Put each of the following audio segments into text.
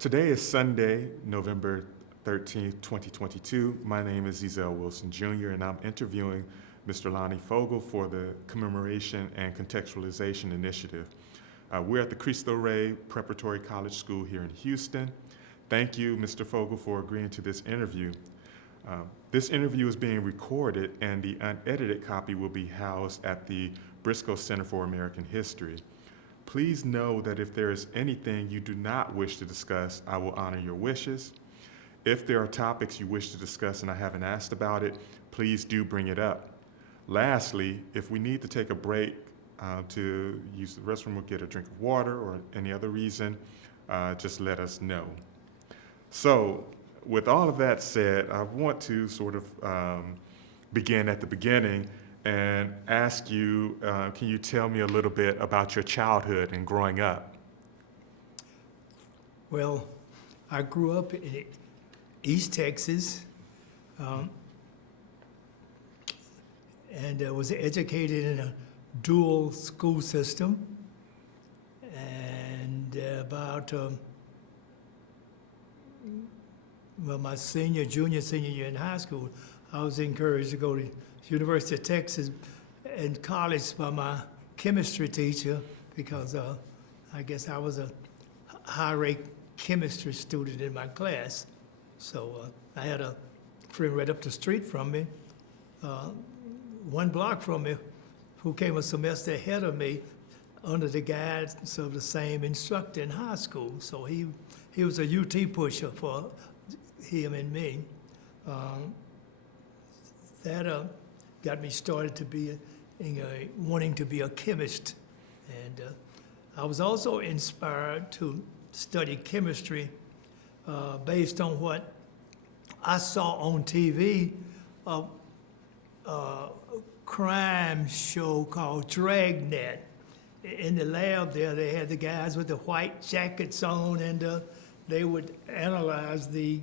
Today is Sunday, November 13th, 2022. My name is Ezell Wilson Jr., and I'm interviewing Mr. Lonnie Fogle for the Commemoration and Contextualization Initiative. We're at the Cristo Rey Preparatory College School here in Houston. Thank you, Mr. Fogle, for agreeing to this interview. This interview is being recorded, and the unedited copy will be housed at the Briscoe Center for American History. Please know that if there is anything you do not wish to discuss, I will honor your wishes. If there are topics you wish to discuss and I haven't asked about it, please do bring it up. Lastly, if we need to take a break to use the restroom or get a drink of water or any other reason, just let us know. So, with all of that said, I want to sort of begin at the beginning and ask you, can you tell me a little bit about your childhood and growing up? Well, I grew up in East Texas and was educated in a dual school system. And my junior, senior year in high school, I was encouraged to go to University of Texas and college by my chemistry teacher because I guess I was a high-rate chemistry student in my class. So I had a friend right up the street from me, one block from me, who came a semester ahead of me under the guidance of the same instructor in high school. So he was a UT pusher for him and me. That got me started to be wanting to be a chemist. And I was also inspired to study chemistry based on what I saw on TV, a crime show called Dragnet. In the lab there, they had the guys with the white jackets on, and they would analyze the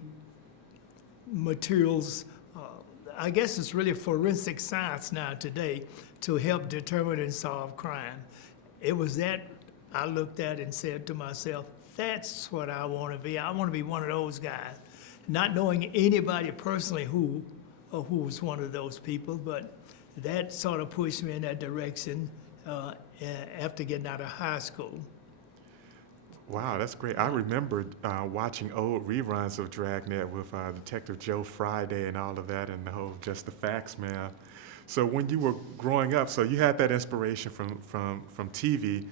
materials. I guess it's really forensic science now today to help determine and solve crime. It was that I looked at and said to myself, that's what I want to be. I want to be one of those guys. Not knowing anybody personally who was one of those people, but that sort of pushed me in that direction after getting out of high school. Wow, that's great. I remember watching old reruns of Dragnet with Detective Joe Friday and all of that, and the whole Just the Facts, man. So when you were growing up, so you had that inspiration from TV,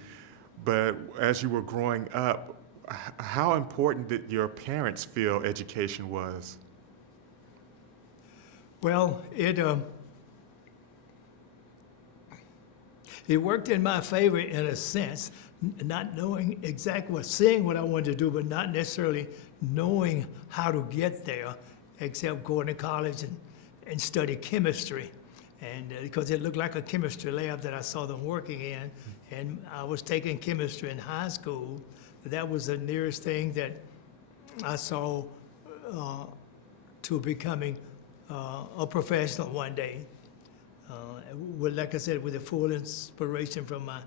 but as you were growing up, how important did your parents feel education was? Well, it worked in my favor in a sense, not knowing exactly seeing what I wanted to do, but not necessarily knowing how to get there, except going to college and study chemistry. And because it looked like a chemistry lab that I saw them working in, and I was taking chemistry in high school. That was the nearest thing that I saw to becoming a professional one day. Like I said, with the full inspiration from my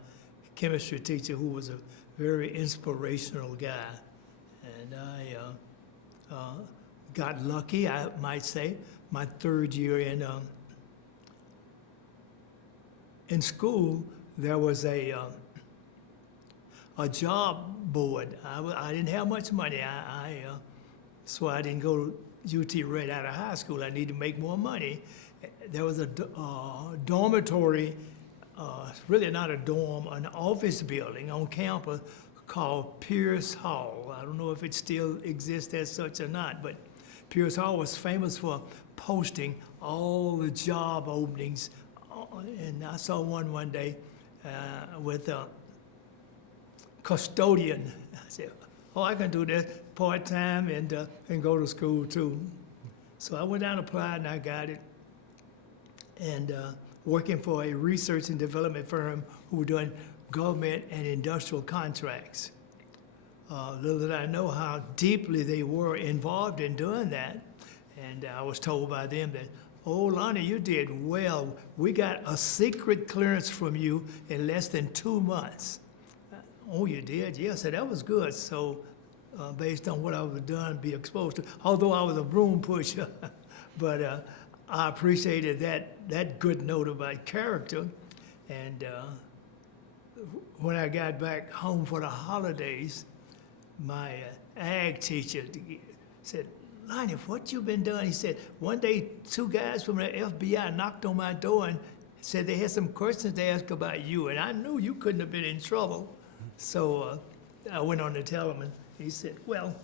chemistry teacher, who was a very inspirational guy. And I got lucky, I might say, my third year in school. There was a job board. I didn't have much money, so I didn't go to UT right out of high school. I needed to make more money. There was a dormitory, really not a dorm, an office building on campus called Pierce Hall. I don't know if it still exists as such or not, but Pierce Hall was famous for posting all the job openings. And I saw one day with a custodian. I said, oh, I can do this part-time and go to school too. So I went down and applied and I got it. And working for a research and development firm who were doing government and industrial contracts. Little did I know how deeply they were involved in doing that. And I was told by them that, oh, Lonnie, you did well. We got a secret clearance from you in less than 2 months. Oh, you did? Yes, so that was good. So based on what I was done, be exposed to. Although I was a broom pusher, but I appreciated that good note about character. And when I got back home for the holidays, my ag teacher said, "Lonnie, what you been doing?" He said, "One day, two guys from the FBI knocked on my door and said they had some questions to ask about you, and I knew you couldn't have been in trouble." So I went on to tell him, and he said, "Well,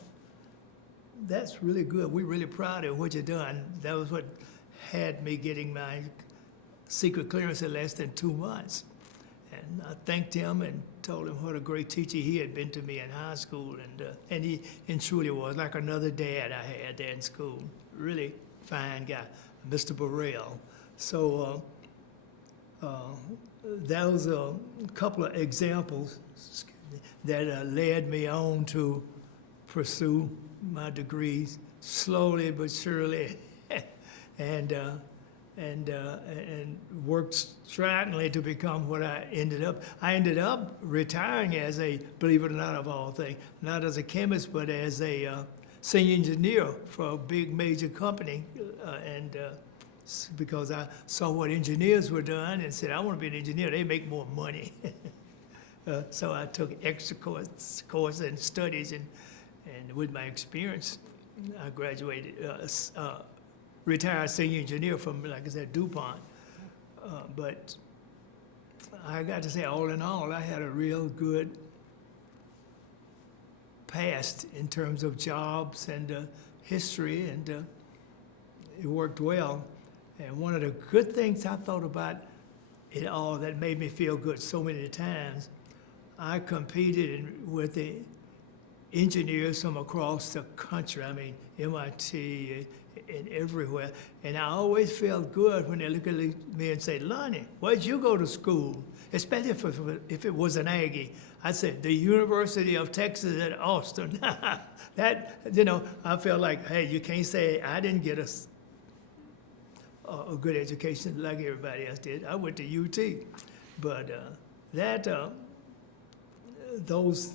that's really good. We're really proud of what you've done." That was what had me getting my secret clearance in less than 2 months. And I thanked him and told him what a great teacher he had been to me in high school, and he truly was like another dad I had there in school. Really fine guy, Mr. Burrell. So that was a couple of examples that led me on to pursue my degrees slowly but surely, and worked stridently to become what I ended up. I ended up retiring as a, believe it or not, of all things, not as a chemist, but as a senior engineer for a big major company, because I saw what engineers were doing and said, I want to be an engineer. They make more money. So I took extra course and studies, and with my experience, I graduated, retired senior engineer from, like I said, DuPont. But I got to say, all in all, I had a real good past in terms of jobs and history, and it worked well. And one of the good things I thought about it all that made me feel good so many times, I competed with the engineers from across the country. I mean, MIT and everywhere. And I always felt good when they look at me and say, "Lonnie, where'd you go to school?" Especially if it was an Aggie. I said, "The University of Texas at Austin." That, I felt like, hey, you can't say I didn't get a good education like everybody else did. I went to UT. But those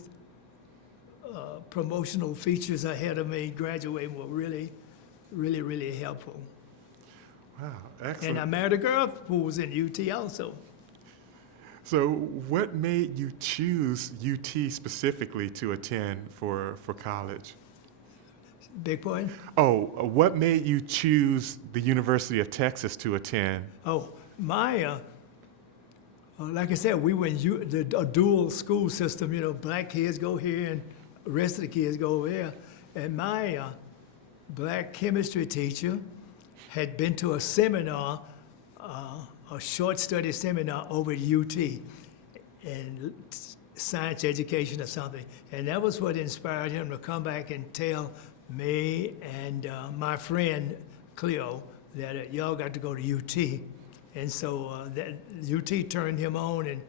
promotional features ahead of me graduating were really, really, really helpful. Wow, excellent. And I married a girl who was in UT also. So what made you choose UT specifically to attend for college? Big point? Oh, what made you choose the University of Texas to attend? Oh, my, like I said, we were in a dual school system. Black kids go here and the rest of the kids go over there. And my black chemistry teacher had been to a seminar, a short study seminar over at UT, and science education or something. And that was what inspired him to come back and tell me and my friend Cleo that y'all got to go to UT. And so that UT turned him on, and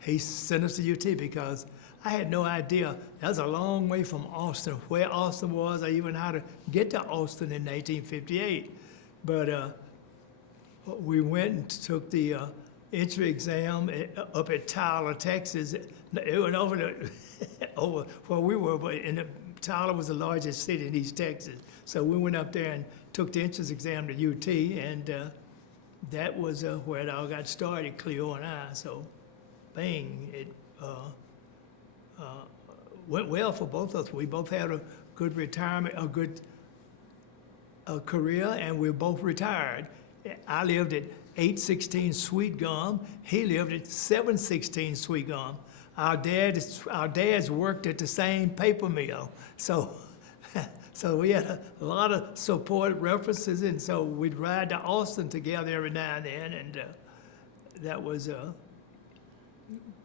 he sent us to UT because I had no idea. That was a long way from Austin, where Austin was, or even how to get to Austin in 1958. But we went and took the entry exam up at Tyler, Texas. It went over over where we were, but Tyler was the largest city in East Texas. So we went up there and took the entrance exam to UT, and that was where it all got started, Cleo and I. So, bang, it went well for both of us. We both had a good retirement, a good career, and we both retired. I lived at 816 Sweet Gum. He lived at 716 Sweet Gum. Our dads worked at the same paper mill, so we had a lot of support references, and so we'd ride to Austin together every now and then, and that was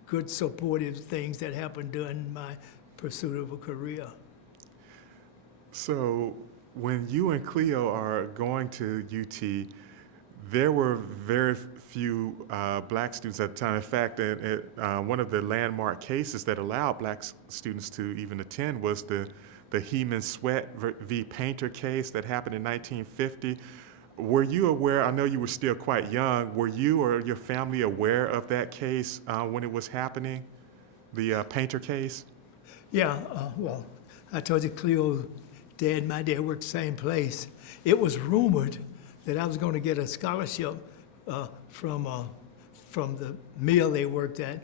good supportive things that happened during my pursuit of a career. So when you and Cleo are going to UT, there were very few black students at the time. In fact, one of the landmark cases that allowed black students to even attend was the Heman Sweat v. Painter case that happened in 1950. Were you aware, I know you were still quite young, were you or your family aware of that case when it was happening, the Painter case? Yeah, well, I told you Cleo's dad and my dad worked the same place. It was rumored that I was going to get a scholarship from the mill they worked at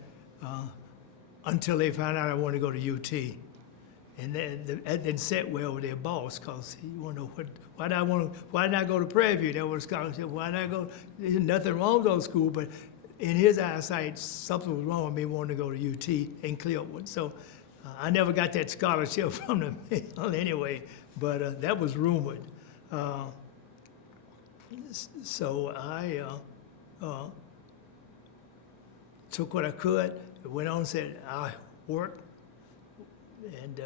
until they found out I wanted to go to UT. And that didn't sit well with their boss, because he wanted to know why did I go to Prairie View? There was a scholarship. Why did I go? There's nothing wrong with those schools, but in his eyesight, something was wrong with me wanting to go to UT in Clearwood. So I never got that scholarship from the mill anyway, but that was rumored. So I took what I could, went on and said, I work. And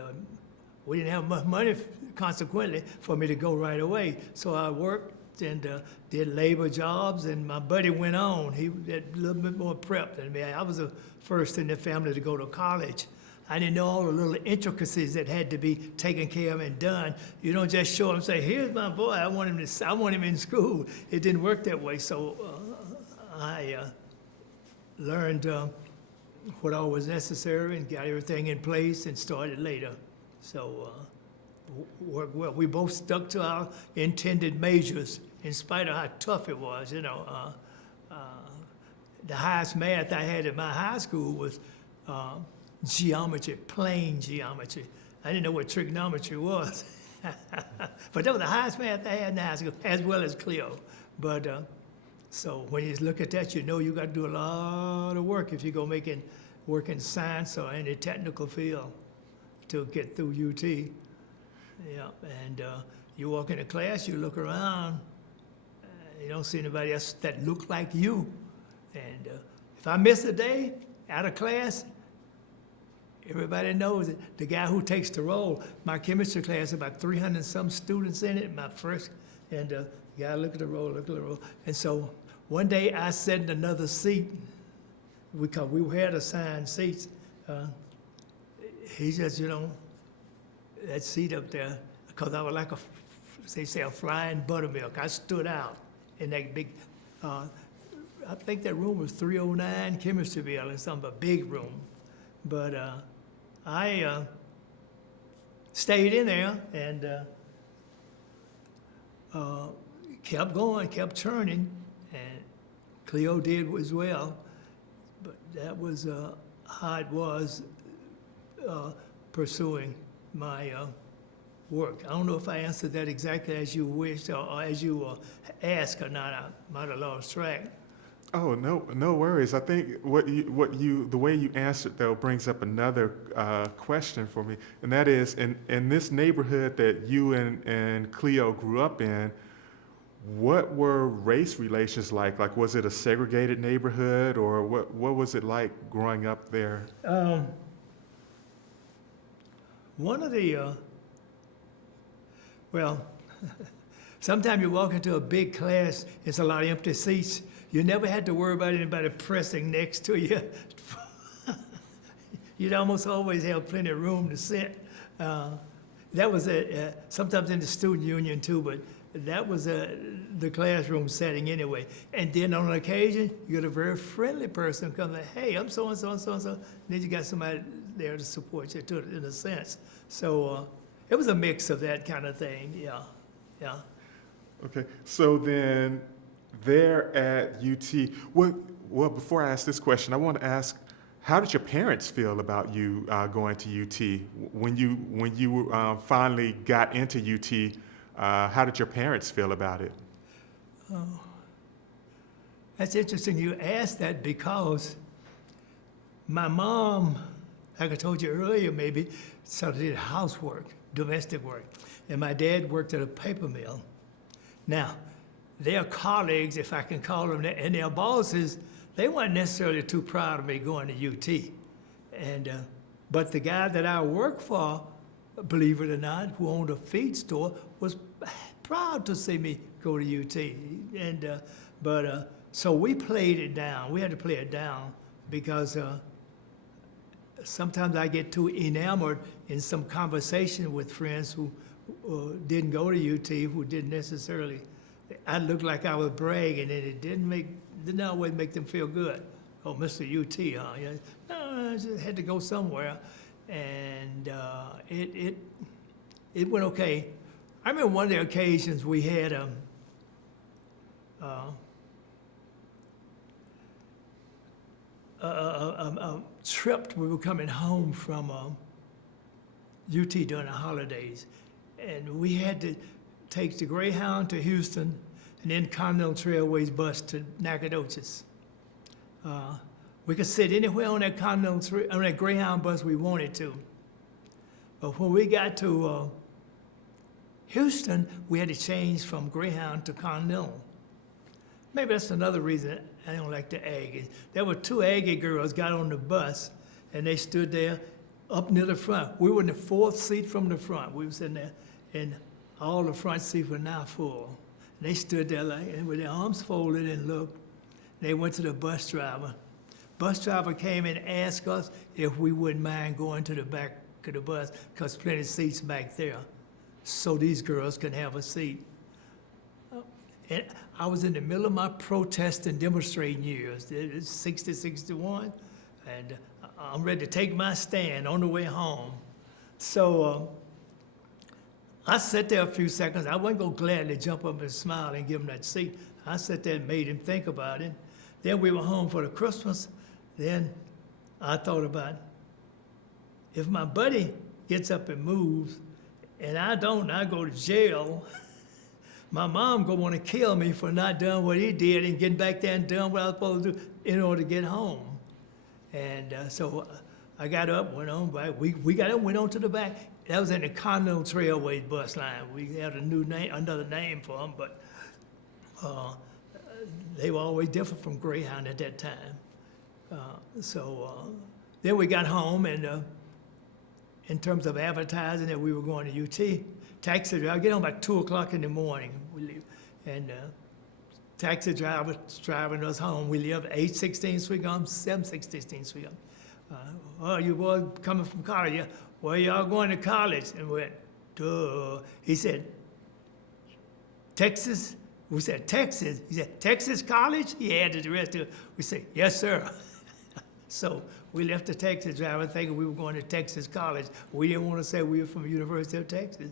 we didn't have much money, consequently, for me to go right away. So I worked and did labor jobs, and my buddy went on. He had a little bit more prep than me. I was the first in the family to go to college. I didn't know all the little intricacies that had to be taken care of and done. You don't just show up and say, "Here's my boy. I want him in school." It didn't work that way. So I learned what all was necessary and got everything in place and started later. So worked well. We both stuck to our intended majors in spite of how tough it was. You know, the highest math I had at my high school was geometry, plane geometry. I didn't know what trigonometry was. But that was the highest math I had in high school, as well as Cleo. But so when you look at that, you know you got to do a lot of work if you go work in science or any technical field to get through UT. Yeah, and you walk into class, you look around, you don't see anybody else that look like you. And if I miss a day out of class, everybody knows it. The guy who takes the roll, my chemistry class, about 300 some students in it, my first, and the guy look at the roll. And so one day I sat in another seat, because we had assigned seats. He just, that seat up there, because I was like they say, a flying buttermilk. I stood out in that big, I think that room was 309 chemistry building, something, a big room. But I stayed in there and kept going, kept churning, and Cleo did as well. But that was how it was pursuing my work. I don't know if I answered that exactly as you wished or as you asked or not. I might have lost track. Oh, no worries. I think the way you answered, though, brings up another question for me, and that is, in this neighborhood that you and Cleo grew up in, what were race relations like? Like, was it a segregated neighborhood, or what was it like growing up there? One of the, sometimes you walk into a big class, it's a lot of empty seats. You never had to worry about anybody pressing next to you. You'd almost always have plenty of room to sit. That was sometimes in the student union too, but that was the classroom setting anyway. And then on occasion, you get a very friendly person come like, "Hey, I'm so-and-so and so-and-so." And then you got somebody there to support you too, in a sense. So it was a mix of that kind of thing, yeah. Okay, so then there at UT, well, before I ask this question, I want to ask, how did your parents feel about you going to UT? When you finally got into UT, how did your parents feel about it? Oh, that's interesting you asked that, because my mom, like I told you earlier maybe, sort of did housework, domestic work, and my dad worked at a paper mill. Now, their colleagues, if I can call them that, and their bosses, they weren't necessarily too proud of me going to UT. And but the guy that I worked for, believe it or not, who owned a feed store, was proud to see me go to UT. And so we played it down. We had to play it down because sometimes I get too enamored in some conversation with friends who didn't go to UT, who didn't necessarily. I looked like I was bragging, and it didn't always make them feel good. "Oh, Mr. UT, huh? Yeah. No, I just had to go somewhere." and it went okay. I remember one of the occasions we had a trip. We were coming home from UT during the holidays, and we had to take the Greyhound to Houston, and then Continental Trailways bus to Nacogdoches. We could sit anywhere on that on that Greyhound bus we wanted to. But when we got to Houston, we had to change from Greyhound to Continental. Maybe that's another reason I don't like the Aggies. There were two Aggie girls got on the bus, and they stood there up near the front. We were in the fourth seat from the front. We were sitting there, and all the front seats were now full. And they stood there like, and with their arms folded and looked. They went to the bus driver. Bus driver came and asked us if we wouldn't mind going to the back of the bus, because plenty of seats back there, so these girls could have a seat. And I was in the middle of my protest and demonstrating years. It's 60, 61, and I'm ready to take my stand on the way home. So I sat there a few seconds. I wasn't going to gladly jump up and smile and give him that seat. I sat there and made him think about it. Then we were home for the Christmas. Then I thought about, if my buddy gets up and moves, and I don't, I go to jail, my mom gonna want to kill me for not doing what he did and getting back there and doing what I was supposed to do in order to get home. And so I got up, went on back. We got up, went on to the back. That was in the Continental Trailways bus line. We had a new name, another name for them, but they were always different from Greyhound at that time. Then we got home, and in terms of advertising that we were going to UT, taxi driver, I get home about 2 o'clock in the morning, we leave, and taxi driver driving us home. We live 816 Sweetgum, 716 Sweetgum. Oh, you boys coming from college? Yeah. Where y'all going to college? And we went, duh. He said, Texas? We said, Texas. He said, Texas College? He added the rest to it. We said, yes, sir. So we left the taxi driver thinking we were going to Texas College. We didn't want to say we were from the University of Texas.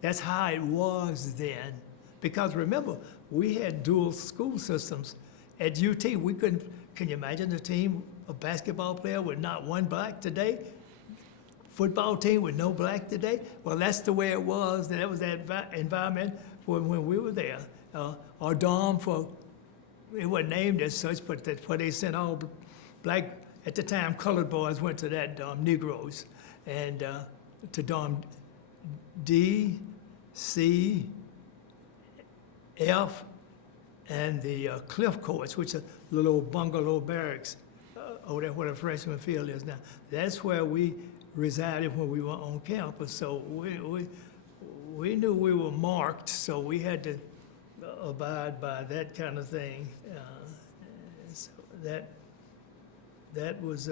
That's how it was then. Because remember, we had dual school systems. At UT, we couldn't, can you imagine a team, a basketball player with not one black today? Football team with no black today? Well, that's the way it was. That was that environment when we were there. Our dorm for, it wasn't named as such, but that's where they sent all black, at the time, colored boys went to that dorm, Negroes, and to dorm D, C, F, and the Cliff Courts, which are little old bungalow barracks over there where the freshman field is now. That's where we resided when we were on campus. So we knew we were marked, so we had to abide by that kind of thing. So that was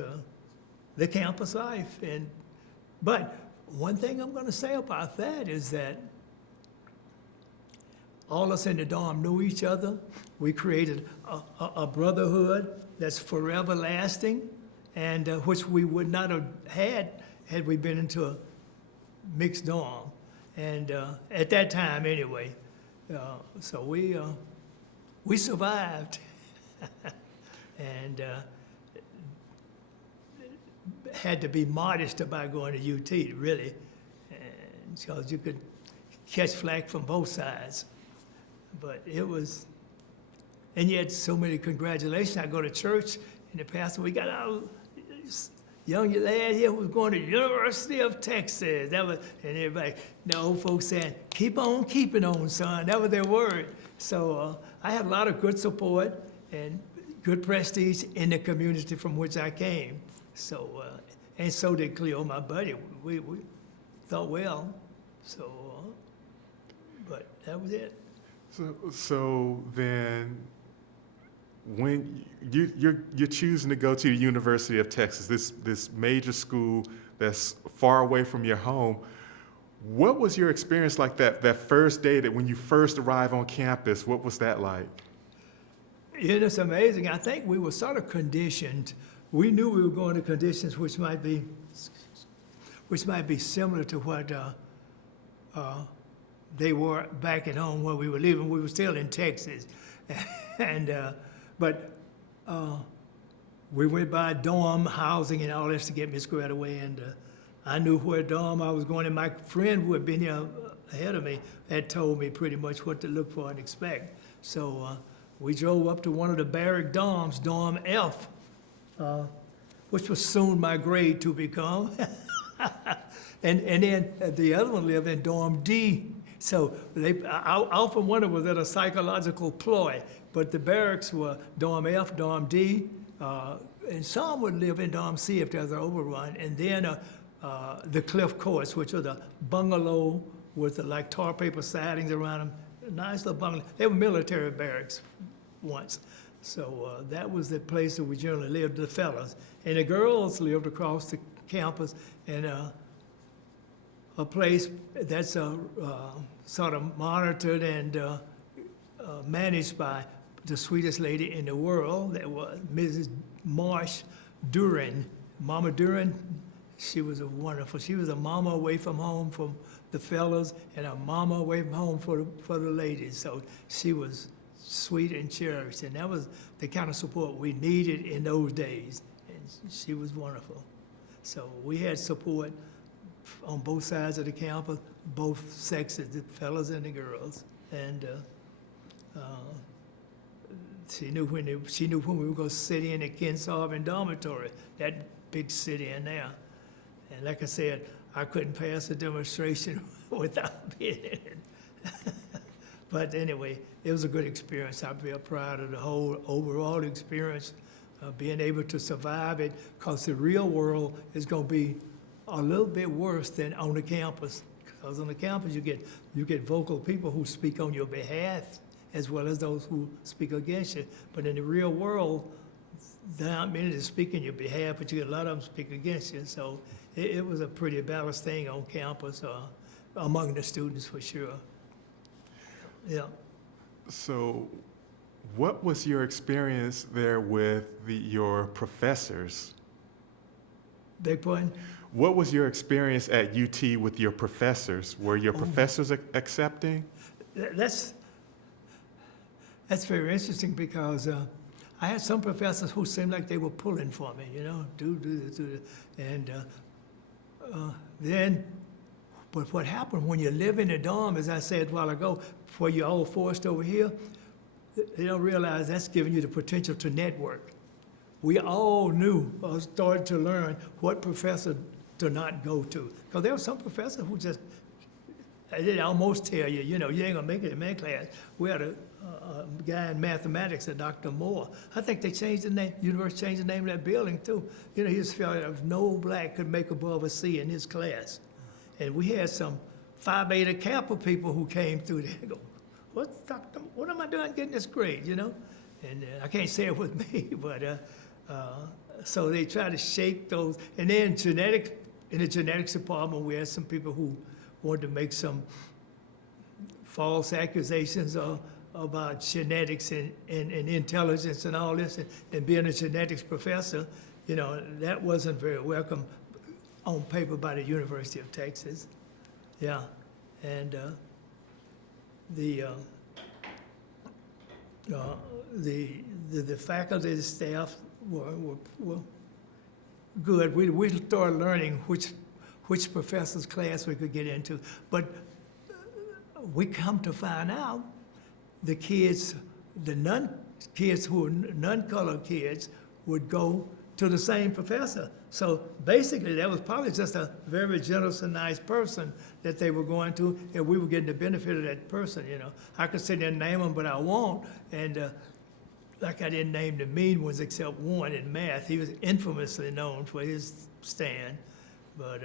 the campus life. But one thing I'm going to say about that is that all of us in the dorm knew each other. We created a brotherhood that's forever lasting, and which we would not have had we been into a mixed dorm. And at that time, anyway, so we survived, and had to be modest about going to UT, really, because you could catch flack from both sides. But it was, and yet so many congratulations. I go to church, and the pastor, we got our young lad here who's going to University of Texas. That was, and everybody, the old folks saying, keep on keeping on, son. That was their word. So I had a lot of good support and good prestige in the community from which I came. So, and so did Cleo, my buddy. We thought well. So, but that was it. So then, when you're choosing to go to the University of Texas, this major school that's far away from your home, what was your experience like that first day, that when you first arrived on campus? What was that like? It's amazing. I think we were sort of conditioned we knew we were going to conditions which might be similar to what they were back at home where we were living. We were still in Texas, but we went by dorm housing and all this to get me squared away, and I knew where dorm I was going, and my friend who had been here ahead of me had told me pretty much what to look for and expect. So we drove up to one of the barrack dorms, Dorm F, which was soon my grade to become. and then the other one lived in Dorm D. So I often wonder, was that a psychological ploy? But the barracks were Dorm F, Dorm D, and some would live in Dorm C if there's an overrun. And then the Cliff Courts, which was a bungalow with like tar paper sidings around them. Nice little bungalow. They were military barracks once. So that was the place that we generally lived, the fellas. And the girls lived across the campus in a place that's sort of monitored and managed by the sweetest lady in the world, that was Mrs. Marsh Duran. Mama Duran, she was she was a mama away from home from the fellas and a mama away from home for the ladies. So she was sweet and cherished, and that was the kind of support we needed in those days, and she was wonderful. So we had support on both sides of the campus, both sexes, the fellas and the girls, and she knew when we were going to sit in at Kinsolving Dormitory, that big city in there. And like I said, I couldn't pass a demonstration without being in it. But anyway, it was a good experience. I'm real proud of the whole overall experience, being able to survive it, because the real world is going to be a little bit worse than on the campus. Because on the campus, you get vocal people who speak on your behalf, as well as those who speak against you. But in the real world, there aren't many that speak in your behalf, but you get a lot of them speak against you. So it was a pretty balanced thing on campus, among the students for sure. Yeah. So what was your experience there with your professors? Big point? What was your experience at UT with your professors? Were your professors accepting? That's very interesting, because I had some professors who seemed like they were pulling for me, do this, do this. And then, but what happened when you live in a dorm, as I said a while ago, before you're all forced over here, they don't realize that's giving you the potential to network. We all knew, or started to learn, what professor to not go to. Because there were some professors who just, they almost tell you, you ain't gonna make it in math class. We had a guy in mathematics, a Dr. Moore. I think they changed the name, university changed the name of that building too. He just felt that no black could make above a C in his class. And we had some Phi Beta Kappa people who came through there and go, what am I doing getting this grade, And I can't say it was me, but so they try to shape those. And then in the genetics department, we had some people who wanted to make some false accusations about genetics and intelligence and all this, and being a genetics professor, that wasn't very welcome on paper by the University of Texas. Yeah, and the faculty and staff were good. We started learning which professor's class we could get into, but we come to find out the kids, kids who were non-colored kids, would go to the same professor. So basically, that was probably just a very generous and nice person that they were going to, and we were getting the benefit of that person, I could sit there and name them, but I won't. And like I didn't name the mean ones except one in math. He was infamously known for his stand. But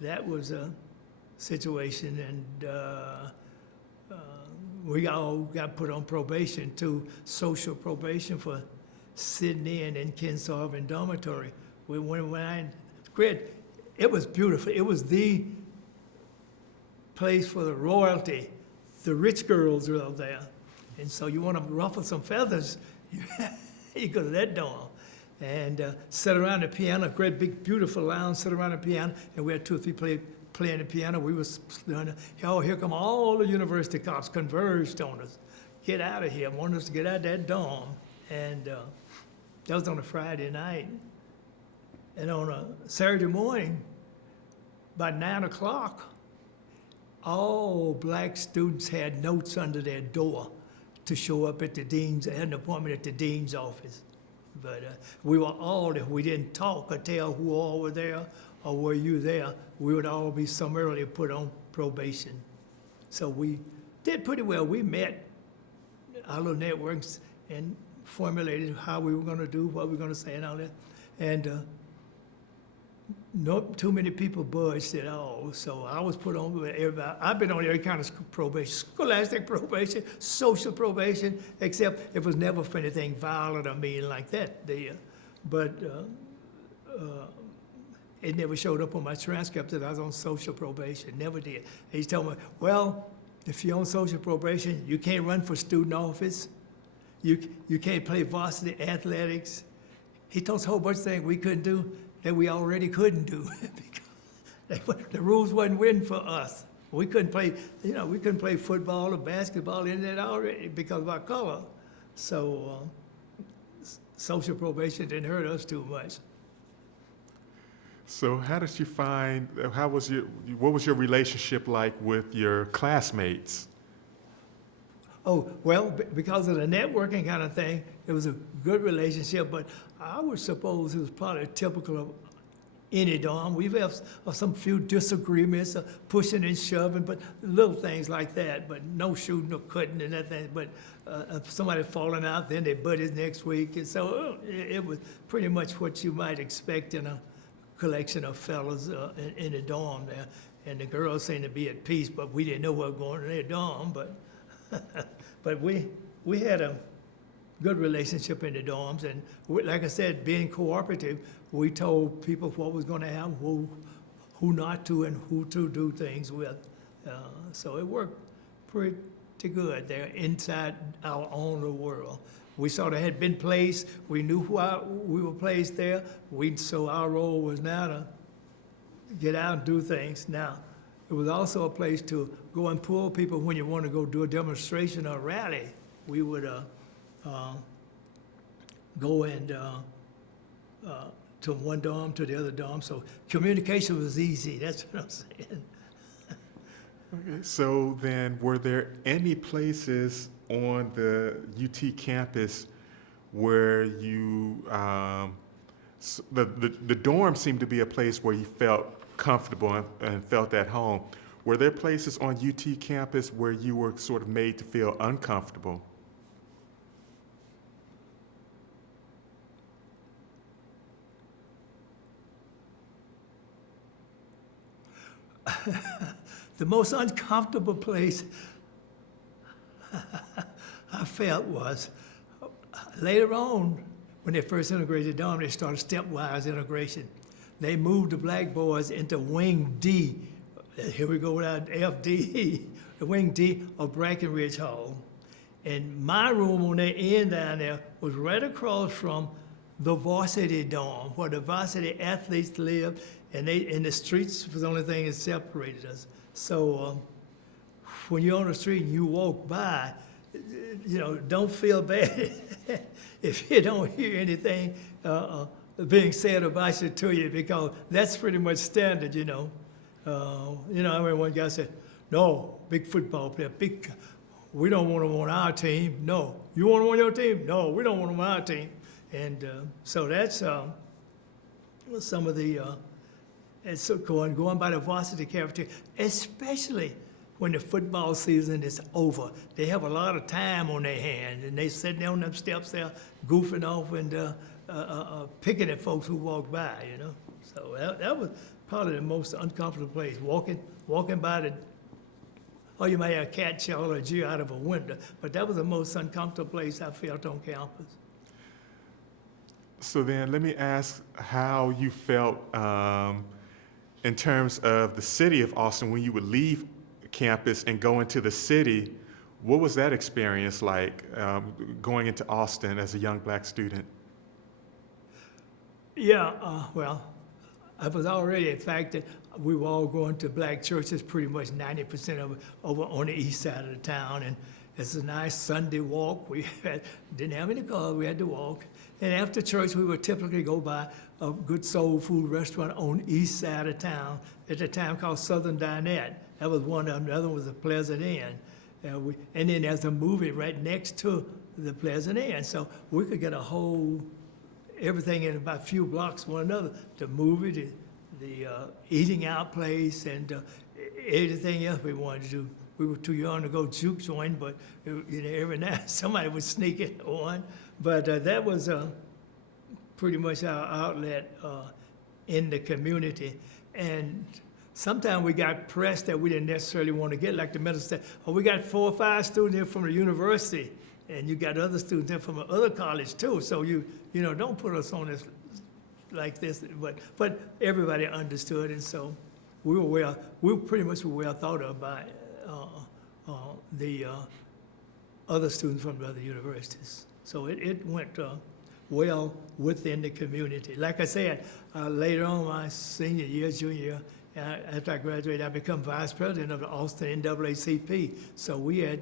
that was a situation, and we all got put on probation too, social probation for sitting in Kinsolving Dormitory. When I read, it was beautiful. It was the place for the royalty. The rich girls were there. And so you want to ruffle some feathers, you go to that dorm. and sit around the piano, a great big beautiful lounge, sit around the piano, and we had 2 or 3 playing the piano. We was learning, oh, here come all the university cops converged on us. Get out of here, want us to get out of that dorm. And that was on a Friday night. And on a Saturday morning, by 9 o'clock, all black students had notes under their door to show up at the dean's, had an appointment at the dean's office. But we were all there. We didn't talk or tell who all were there or were you there. We would all be summarily put on probation. So we did pretty well. We met our little networks and formulated how we were going to do, what we were going to say and all that. And not too many people budged at all. So I was put on with everybody. I've been on every kind of probation, scholastic probation, social probation, except it was never for anything violent or mean like that there. But it never showed up on my transcript that I was on social probation. Never did. He told me, well, if you're on social probation, you can't run for student office. You can't play varsity athletics. He told us a whole bunch of things we couldn't do that we already couldn't do because the rules wasn't written for us. We couldn't play, we couldn't play football or basketball in that already because of our color. So social probation didn't hurt us too much. So how did you find, what was your relationship like with your classmates? Oh, well, because of the networking kind of thing, it was a good relationship, but I would suppose it was probably typical of any dorm. We've had some few disagreements, pushing and shoving, but little things like that, but no shooting or cutting and that thing. But somebody falling out, then they buddies next week. And so it was pretty much what you might expect in a collection of fellas in a dorm there. And the girls seemed to be at peace, but we didn't know what was going on in their dorm. But we had a good relationship in the dorms, and like I said, being cooperative, we told people what was going to happen, who not to, and who to do things with. So it worked pretty good there inside our own little world. We sort of had been placed. We knew why we were placed there. So our role was now to get out and do things. Now, it was also a place to go and pull people when you want to go do a demonstration or a rally. We would go and to one dorm to the other dorm. So communication was easy. That's what I'm saying. Okay, so then were there any places on the UT campus where you, the dorm seemed to be a place where you felt comfortable and felt at home. Were there places on UT campus where you were sort of made to feel uncomfortable? The most uncomfortable place I felt was later on, when they first integrated the dorm, they started stepwise integration. They moved the black boys into Wing D. Here we go with our FD, the Wing D of Brackenridge Hall. And my room on that end down there was right across from the varsity dorm, where the varsity athletes lived, and the streets was the only thing that separated us. So when you're on the street and you walk by, don't feel bad if you don't hear anything being said about you to you, because that's pretty much standard, I mean, one guy said, no, big football player, we don't want him on our team. No, you want him on your team? No, we don't want him on our team. And so that's some of the, it's going by the varsity cafeteria, especially when the football season is over. They have a lot of time on their hands, and they sitting there on them steps there, goofing off and picking at folks who walk by, So that was probably the most uncomfortable place, walking by or you might have a cat shell or a Jew out of a window, but that was the most uncomfortable place I felt on campus. So then let me ask how you felt in terms of the city of Austin when you would leave campus and go into the city. What was that experience like, going into Austin as a young black student? Yeah, well, I was already, in fact, that we were all going to black churches, pretty much 90% of it over on the east side of the town. And it's a nice Sunday walk. We didn't have any cars, we had to walk. And after church, we would typically go by a good soul food restaurant on the east side of town at the time called Southern Dinette. That was one of them. The other one was the Pleasant Inn. And then there's a movie right next to the Pleasant Inn. So we could get a whole everything in about a few blocks one another. The movie, the eating out place, and anything else we wanted to do. We were too young to go juke joint, but every night somebody would sneak it on. But that was pretty much our outlet in the community. And sometimes we got press that we didn't necessarily want to get, like the middle state. Oh, we got 4 or 5 students here from the university, and you got other students here from other college too. So you don't put us on this like this. But everybody understood, and so we pretty much were well thought of by the other students from the other universities. So it went well within the community. Like I said, later on my senior year, junior year, after I graduated, I become vice president of the Austin NAACP. So we had,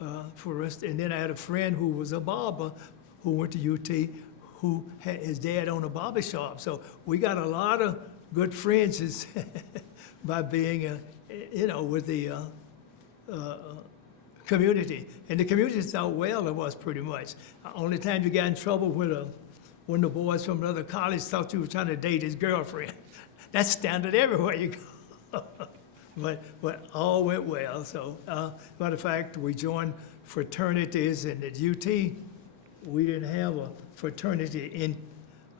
and then I had a friend who was a barber who went to UT, who had his dad owned a barber shop. So we got a lot of good friends by being, with the community. And the community thought well of us pretty much. Only time you got in trouble with when the boys from another college thought you were trying to date his girlfriend. That's standard everywhere you go. but all went well. So, matter of fact, we joined fraternities, and at UT, we didn't have a fraternity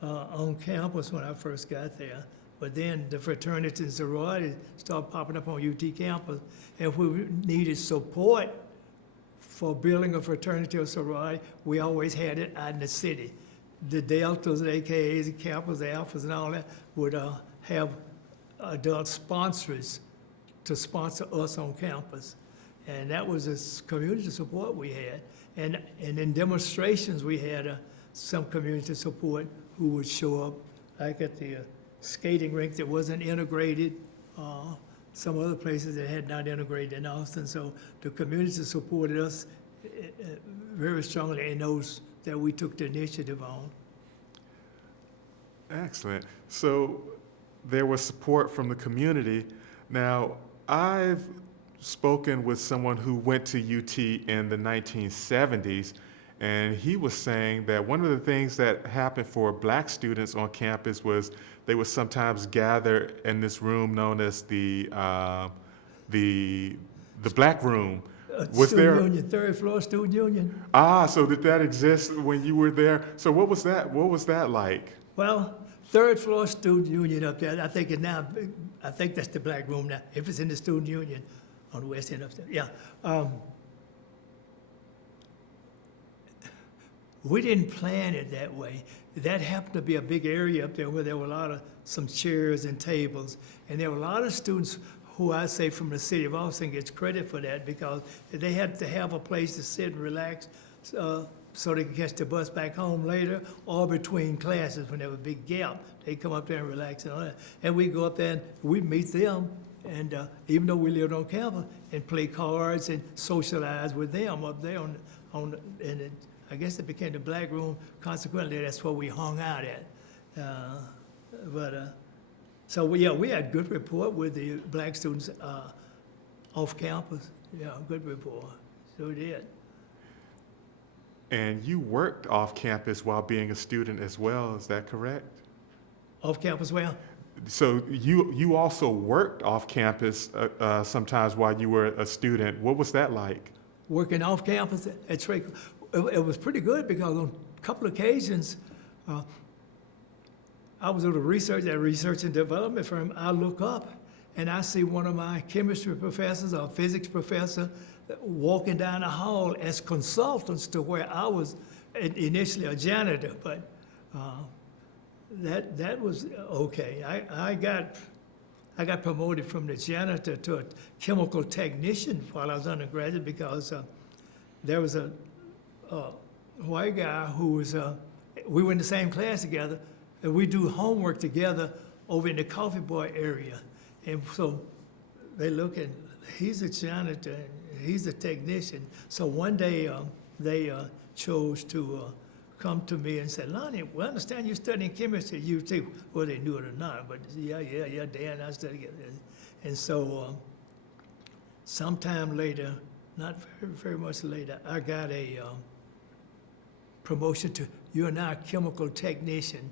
on campus when I first got there. But then the fraternities and sororities started popping up on UT campus, and if we needed support for building a fraternity or sorority, we always had it out in the city. The Deltas, the AKAs, the Kappas, the Alphas, and all that would have adult sponsors to sponsor us on campus. And that was this community support we had. And in demonstrations, we had some community support who would show up, like at the skating rink that wasn't integrated, some other places that had not integrated in Austin. So the community supported us very strongly in those that we took the initiative on. Excellent. So there was support from the community. Now, I've spoken with someone who went to UT in the 1970s, and he was saying that one of the things that happened for black students on campus was they would sometimes gather in this room known as the black room. Was Student there union, third floor student union. So did that exist when you were there? So what was that? What was that like? Well, third floor student union up there. I think that's the black room now. If it's in the student union on the west end upstairs, yeah. We didn't plan it that way. That happened to be a big area up there where there were some chairs and tables, and there were a lot of students who I say from the city of Austin gets credit for that because they had to have a place to sit and relax so they could catch the bus back home later or between classes when there was a big gap. They'd come up there and relax and all that. And we'd go up there and we'd meet them, and even though we lived on campus, and play cards and socialize with them up there I guess it became the black room. Consequently, that's where we hung out at. So we had good rapport with the black students off campus. Yeah, good rapport. So we did. And you worked off campus while being a student as well, is that correct? Off campus, well? So you also worked off campus sometimes while you were a student. What was that like? Working off campus at Precursor. It was pretty good because on a couple of occasions, I was at a research and development firm. I look up and I see one of my chemistry professors or physics professor walking down the hall as consultants to where I was initially a janitor, but that was okay. I got promoted from the janitor to a chemical technician while I was undergraduate because there was a white guy who was, we were in the same class together, and we do homework together over in the Coffee Boy area. And so they look at, he's a janitor, he's a technician. So one day they chose to come to me and said, Lonnie, we understand you're studying chemistry at UT. Well, they knew it or not, but yeah, Dan, I studied it. And so sometime later, not very much later, I got a promotion to, you're now a chemical technician.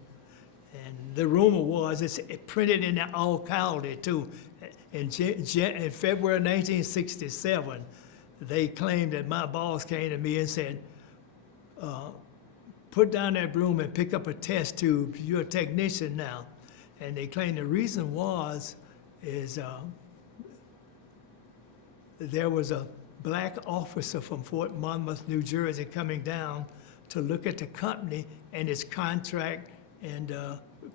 And the rumor was, it's printed in the alcalde too. In February 1967, they claimed that my boss came to me and said, put down that broom and pick up a test tube. You're a technician now. And they claimed the reason is there was a black officer from Fort Monmouth, New Jersey, coming down to look at the company and its contract and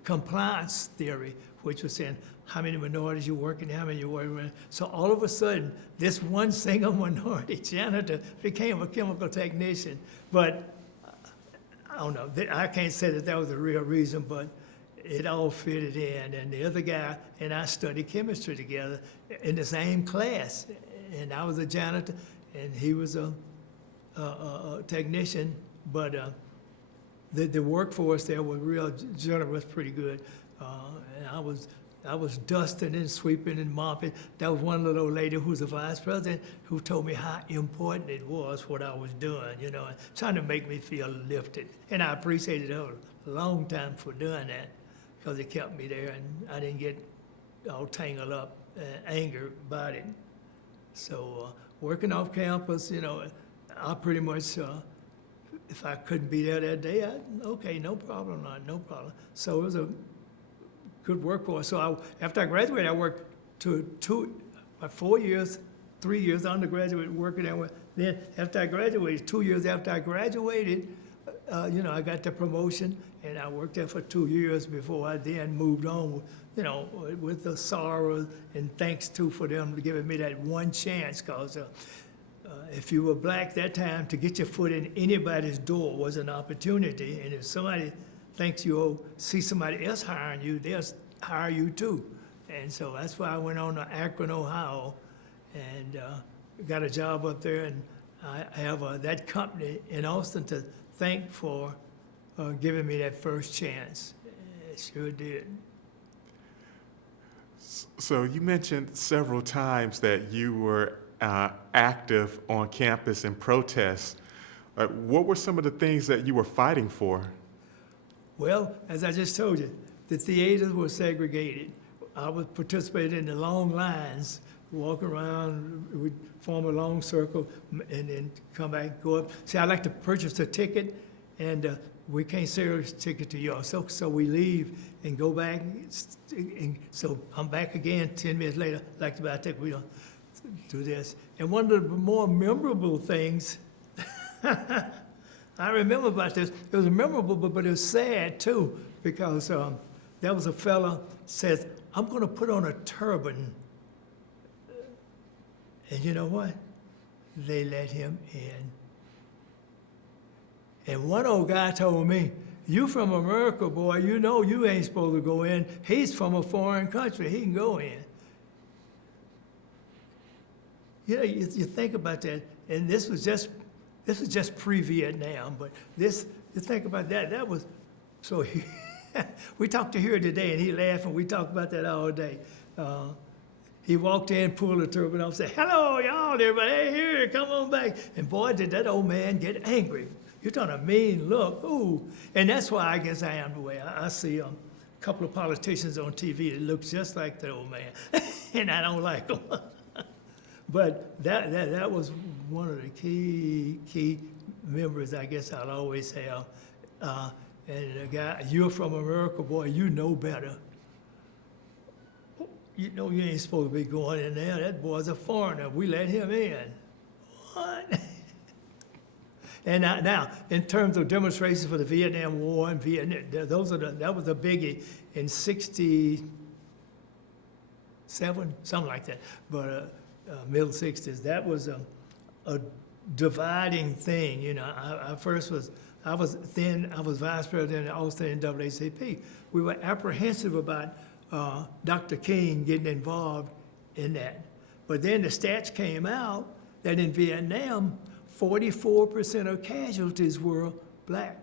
compliance theory, which was saying how many minorities you're working, how many you're working with. So all of a sudden, this one single minority janitor became a chemical technician. But I don't know, I can't say that was the real reason, but it all fitted in. And the other guy and I studied chemistry together in the same class. And I was a janitor, and he was a technician. But the workforce there was real generous, pretty good. And I was dusting and sweeping and mopping. There was one little old lady who was the vice president who told me how important it was what I was doing, and trying to make me feel lifted. And I appreciated her a long time for doing that, because it kept me there, and I didn't get all tangled up and angered about it. So working off campus, I pretty much, if I couldn't be there that day, okay, no problem, no problem. So it was a good workforce. So after I graduated, I worked 4 years, 3 years undergraduate working there. Then after I graduated, 2 years after I graduated, I got the promotion, and I worked there for 2 years before I then moved on, with the sorrow and thanks for them giving me that one chance, because if you were black that time, to get your foot in anybody's door was an opportunity. And if somebody thinks you'll see somebody else hiring you, they'll hire you too. And so that's why I went on to Akron, Ohio, and got a job up there. And I have that company in Austin to thank for giving me that first chance. It sure did. So you mentioned several times that you were active on campus in protests. What were some of the things that you were fighting for? Well, as I just told you, the theaters were segregated. I was participating in the long lines, walk around, we'd form a long circle, and then come back, go up. See, I like to purchase a ticket, and we can't sell a ticket to y'all. So we leave and go back, and so I'm back again 10 minutes later, like to buy a ticket, we don't do this. And one of the more memorable things I remember about this, it was memorable, but it was sad too, because there was a fella says, I'm going to put on a turban. And you know what? They let him in. And one old guy told me, you from America, boy, you ain't supposed to go in. He's from a foreign country, he can go in. You think about that, and this was just pre-Vietnam, but you think about that, that was, so we talked to here today, and he laughed, and we talked about that all day. He walked in, pulled the turban off, said, hello, y'all, everybody, hey, here, come on back. And boy, did that old man get angry. You're talking a mean look, ooh. And that's why I guess I am the way. I see a couple of politicians on TV that look just like the old man, and I don't like them. But that was one of the key memories I guess I'll always have. And the guy, you're from America, boy, you know better. You know you ain't supposed to be going in there. That boy's a foreigner. We let him in. What? And now, in terms of demonstrations for the Vietnam War and Vietnam, that was a biggie in '67, something like that. But middle '60s, that was dividing thing. You know, I was vice president of Austin NAACP. We were apprehensive about Dr. King getting involved in that. But then the stats came out that in Vietnam, 44% of casualties were black.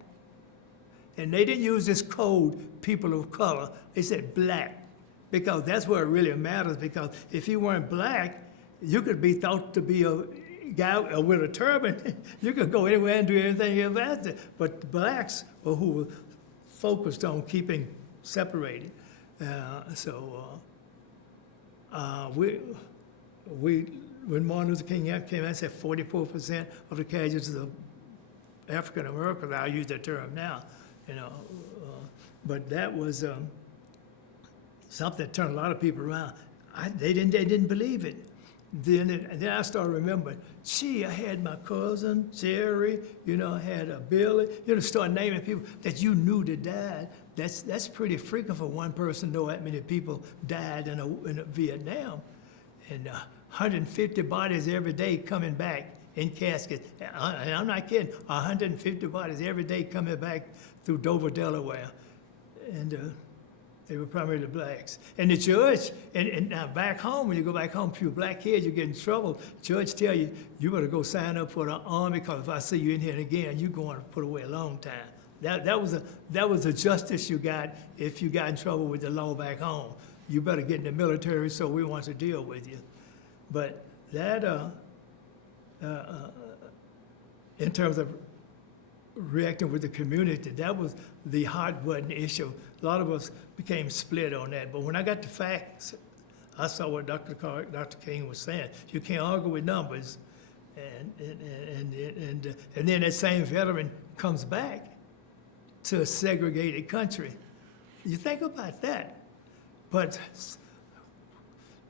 And they didn't use this code, people of color. They said black, because that's where it really matters, because if you weren't black, you could be thought to be a guy with a turban. You could go anywhere and do anything you wanted. But the blacks were who were focused on keeping separated. When Martin Luther King came out, I said 44% of the casualties of African Americans. I'll use that term now, you know. But that was something that turned a lot of people around. They didn't believe it. Then I started remembering, I had my cousin, Jerry, you know, I had a Billy, you know, start naming people that you knew that died. That's pretty freaking for one person to know that many people died in Vietnam. And 150 bodies every day coming back in caskets. And I'm not kidding, 150 bodies every day coming back through Dover, Delaware. And they were primarily the blacks. And the judge, and now back home, when you go back home, if you're a black kid, you get in trouble. Judge tell you, you better go sign up for the army, because if I see you in here again, you're going to put away a long time. That was the justice you got if you got in trouble with the law back home. You better get in the military, so we want to deal with you. But that, in terms of reacting with the community, that was the hot button issue. A lot of us became split on that. But when I got the facts, I saw what Dr. King was saying. You can't argue with numbers. And then that same veteran comes back to a segregated country. You think about that. But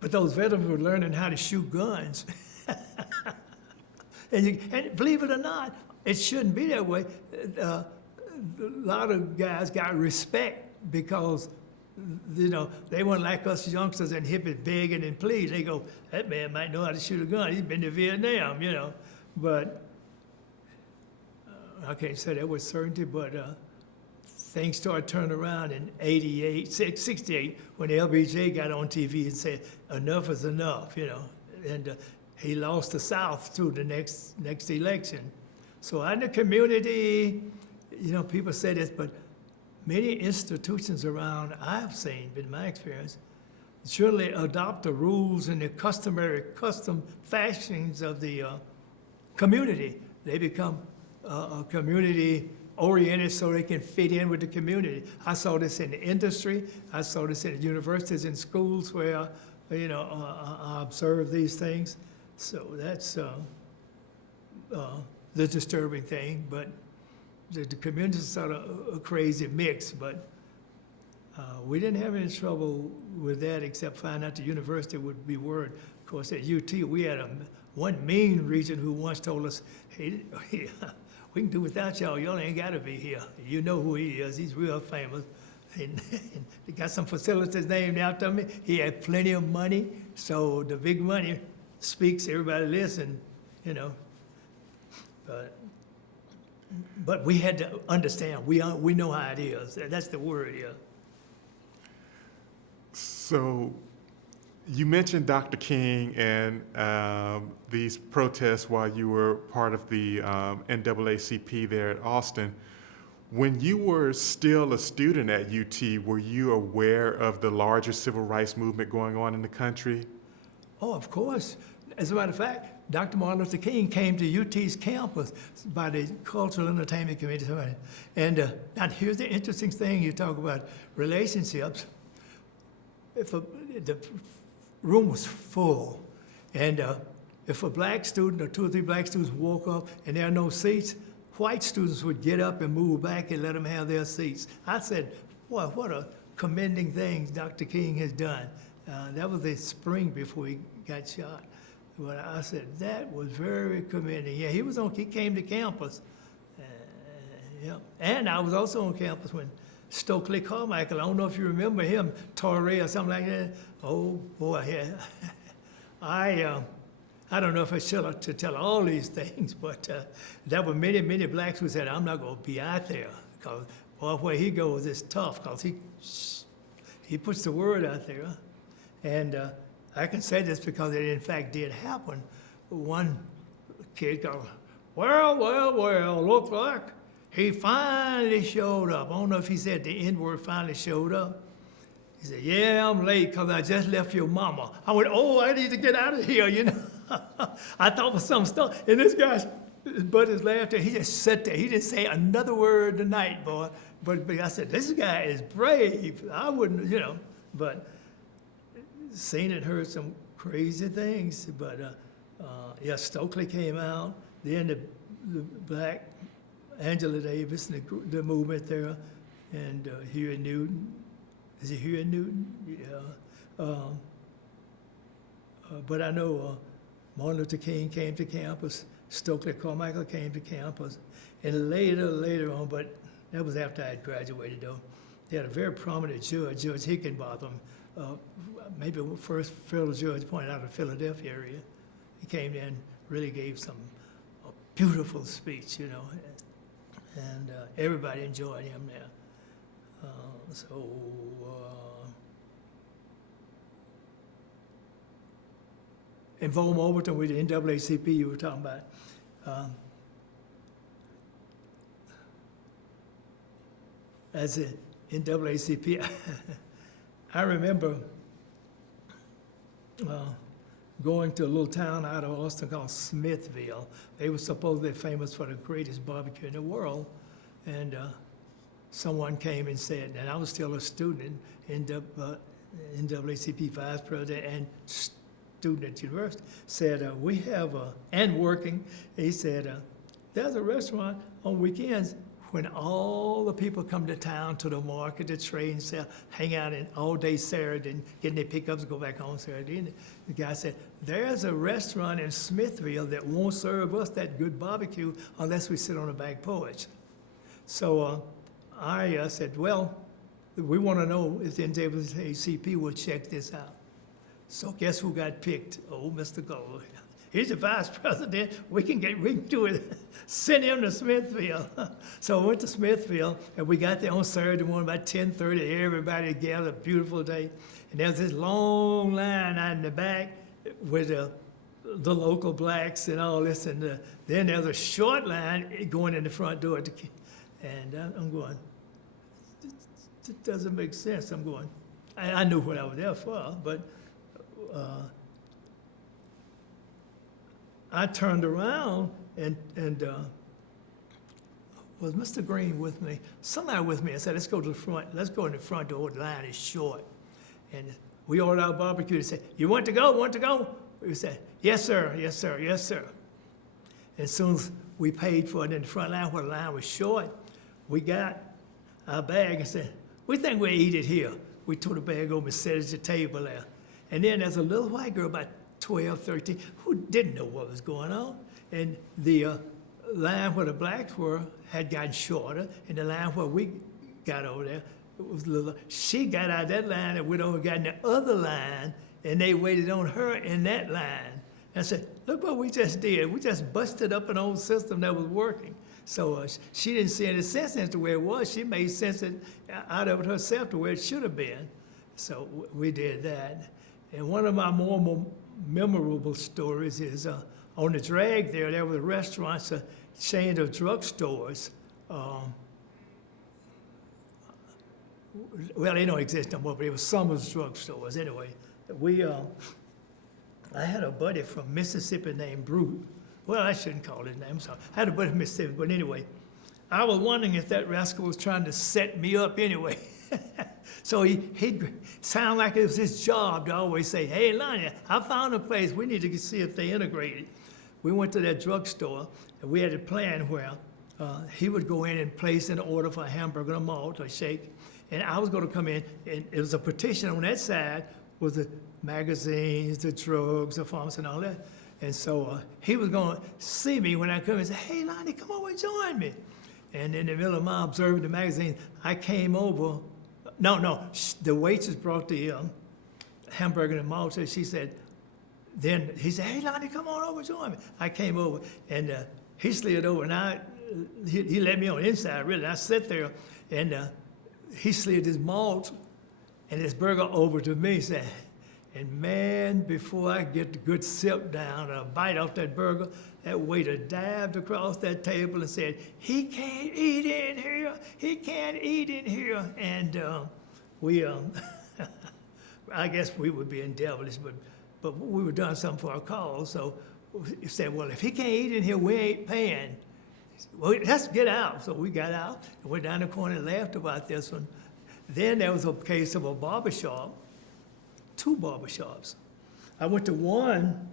those veterans were learning how to shoot guns. and believe it or not, it shouldn't be that way. A lot of guys got respect because, you know, they weren't like us youngsters and hippies begging and pleading. They go, that man might know how to shoot a gun. He's been to Vietnam, you know. But I can't say that with certainty, but things started turning around in 68, when the LBJ got on TV and said, enough is enough, you know. And he lost the South through the next election. So in the community, you know, people say this, but many institutions around I've seen, in my experience, surely adopt the rules and the custom fashionings of the community. They become a community oriented so they can fit in with the community. I saw this in the industry. I saw this in universities and schools where, you know, I observed these things. So that's the disturbing thing. But the community is sort of a crazy mix. But we didn't have any trouble with that except finding out the university would be worried. Of course, at UT, we had one mean regent who once told us, hey, we can do without y'all. Y'all ain't got to be here. You know who he is. He's real famous. And they got some facilities named after me. He had plenty of money. So the big money speaks, everybody listen, you know. But we had to understand. We know how it is. That's the word here. So you mentioned Dr. King and these protests while you were part of the NAACP there at Austin. When you were still a student at UT, were you aware of the larger civil rights movement going on in the country? Oh, of course. As a matter of fact, Dr. Martin Luther King came to UT's campus by the Cultural Entertainment Committee. And now here's the interesting thing. You talk about relationships. The room was full, and if a black student or 2 or 3 black students woke up and there are no seats, white students would get up and move back and let them have their seats. I said, boy, what a commending thing Dr. King has done. That was the spring before he got shot. But I said, that was very commending. Yeah, he came to campus. Yeah. And I was also on campus when Stokely Carmichael, I don't know if you remember him, Torrey or something like that. Oh, boy, yeah. I don't know if I should tell all these things, but there were many, many blacks who said, I'm not going to be out there, because boy, where he goes is tough, because he puts the word out there. And I can say this because it in fact did happen. One kid goes, well, look like he finally showed up. I don't know if he said the N-word finally showed up. He said, yeah, I'm late because I just left your mama. I went, oh, I need to get out of here, you know. I thought for some stuff. And this guy's buddies laughed at. He just sat there. He didn't say another word tonight, boy. But I said, this guy is brave. I wouldn't, you know. But seen and heard some crazy things. But, yeah, Stokely came out. Then the black Angela Davis and the movement there. And here in Newton. Is it here in Newton? Yeah. But I know Martin Luther King came to campus, Stokely Carmichael came to campus, and later on, but that was after I had graduated though, they had a very prominent judge, Judge Higginbotham, maybe the first federal judge pointed out of the Philadelphia area. He came in, really gave a beautiful speech, you know, and everybody enjoyed him there. In Volm Overton with the NAACP you were talking about, as a NAACP, I remember going to a little town out of Austin called Smithville. They were supposedly famous for the greatest barbecue in the world, and someone came and said, and I was still a student in NAACP vice president and student at university, said, we have, and working, he said, there's a restaurant on weekends when all the people come to town, to the market, to trade and sell, hang out in all day Saturday and getting their pickups, go back home Saturday. And the guy said, there's a restaurant in Smithville that won't serve us that good barbecue unless we sit on the back porch. So I said, well, we want to know if the NAACP will check this out. So guess who got picked? Oh, Mr. Gold. He's the vice president. We can do it. Send him to Smithville. So I went to Smithville, and we got there on Saturday morning about 10:30. Everybody gathered, a beautiful day. And there's this long line out in the back with the local blacks and all this. And then there's a short line going in the front door. And I'm going, it doesn't make sense. I'm going, I knew what I was there for, but I turned around and was Mr. Green with me? Somebody with me. I said, let's go to the front. Let's go in the front door. The line is short. And we ordered our barbecue. They said, you want to go? Want to go? We said, yes, sir. Yes, sir. Yes, sir. As soon as we paid for it in the front line, where the line was short, we got our bag and said, we think we'll eat it here. We took the bag over and set it at the table there. And then there's a little white girl, about 12, 13, who didn't know what was going on. And the line where the blacks were had gotten shorter, and the line where we got over there was a little. She got out of that line and went over and got in the other line, and they waited on her in that line. And I said, look what we just did. We just busted up an old system that was working. So she didn't see any sense into where it was. She made sense out of it herself to where it should have been. So we did that. And one of my more memorable stories is on the drag there were restaurants, a chain of drugstores. Well, they don't exist no more, but it was Summers drugstores. Anyway, I had a buddy from Mississippi named Brute. Well, I shouldn't call his name, sorry. I had a buddy from Mississippi, but anyway, I was wondering if that rascal was trying to set me up anyway. So he'd sound like it was his job to always say, hey, Lonnie, I found a place. We need to see if they integrated. We went to that drugstore, and we had a plan where he would go in and place an order for a hamburger, a malt, or a shake, and I was going to come in, and it was a partition on that side with the magazines, the drugs, the pharmacy, and all that. And so he was going to see me when I come and say, hey, Lonnie, come over and join me. And in the middle of my observing the magazine, I came over. No, the waitress brought the hamburger and malt, and she said, then he said, "Hey, Lonnie, come on over, join me." I came over, and he slid over, and he let me on the inside, really. I sat there, and he slid his malt and his burger over to me, said, and man, before I get the good sip down, a bite off that burger, that waiter dived across that table and said, "He can't eat in here. He can't eat in here." And we, I guess we were being devilish, but we were doing something for our cause. So he said, "Well, if he can't eat in here, we ain't paying. Well, let's get out." So we got out and went down the corner and laughed about this one. Then there was a case of a barbershop, 2 barbershops. I went to one,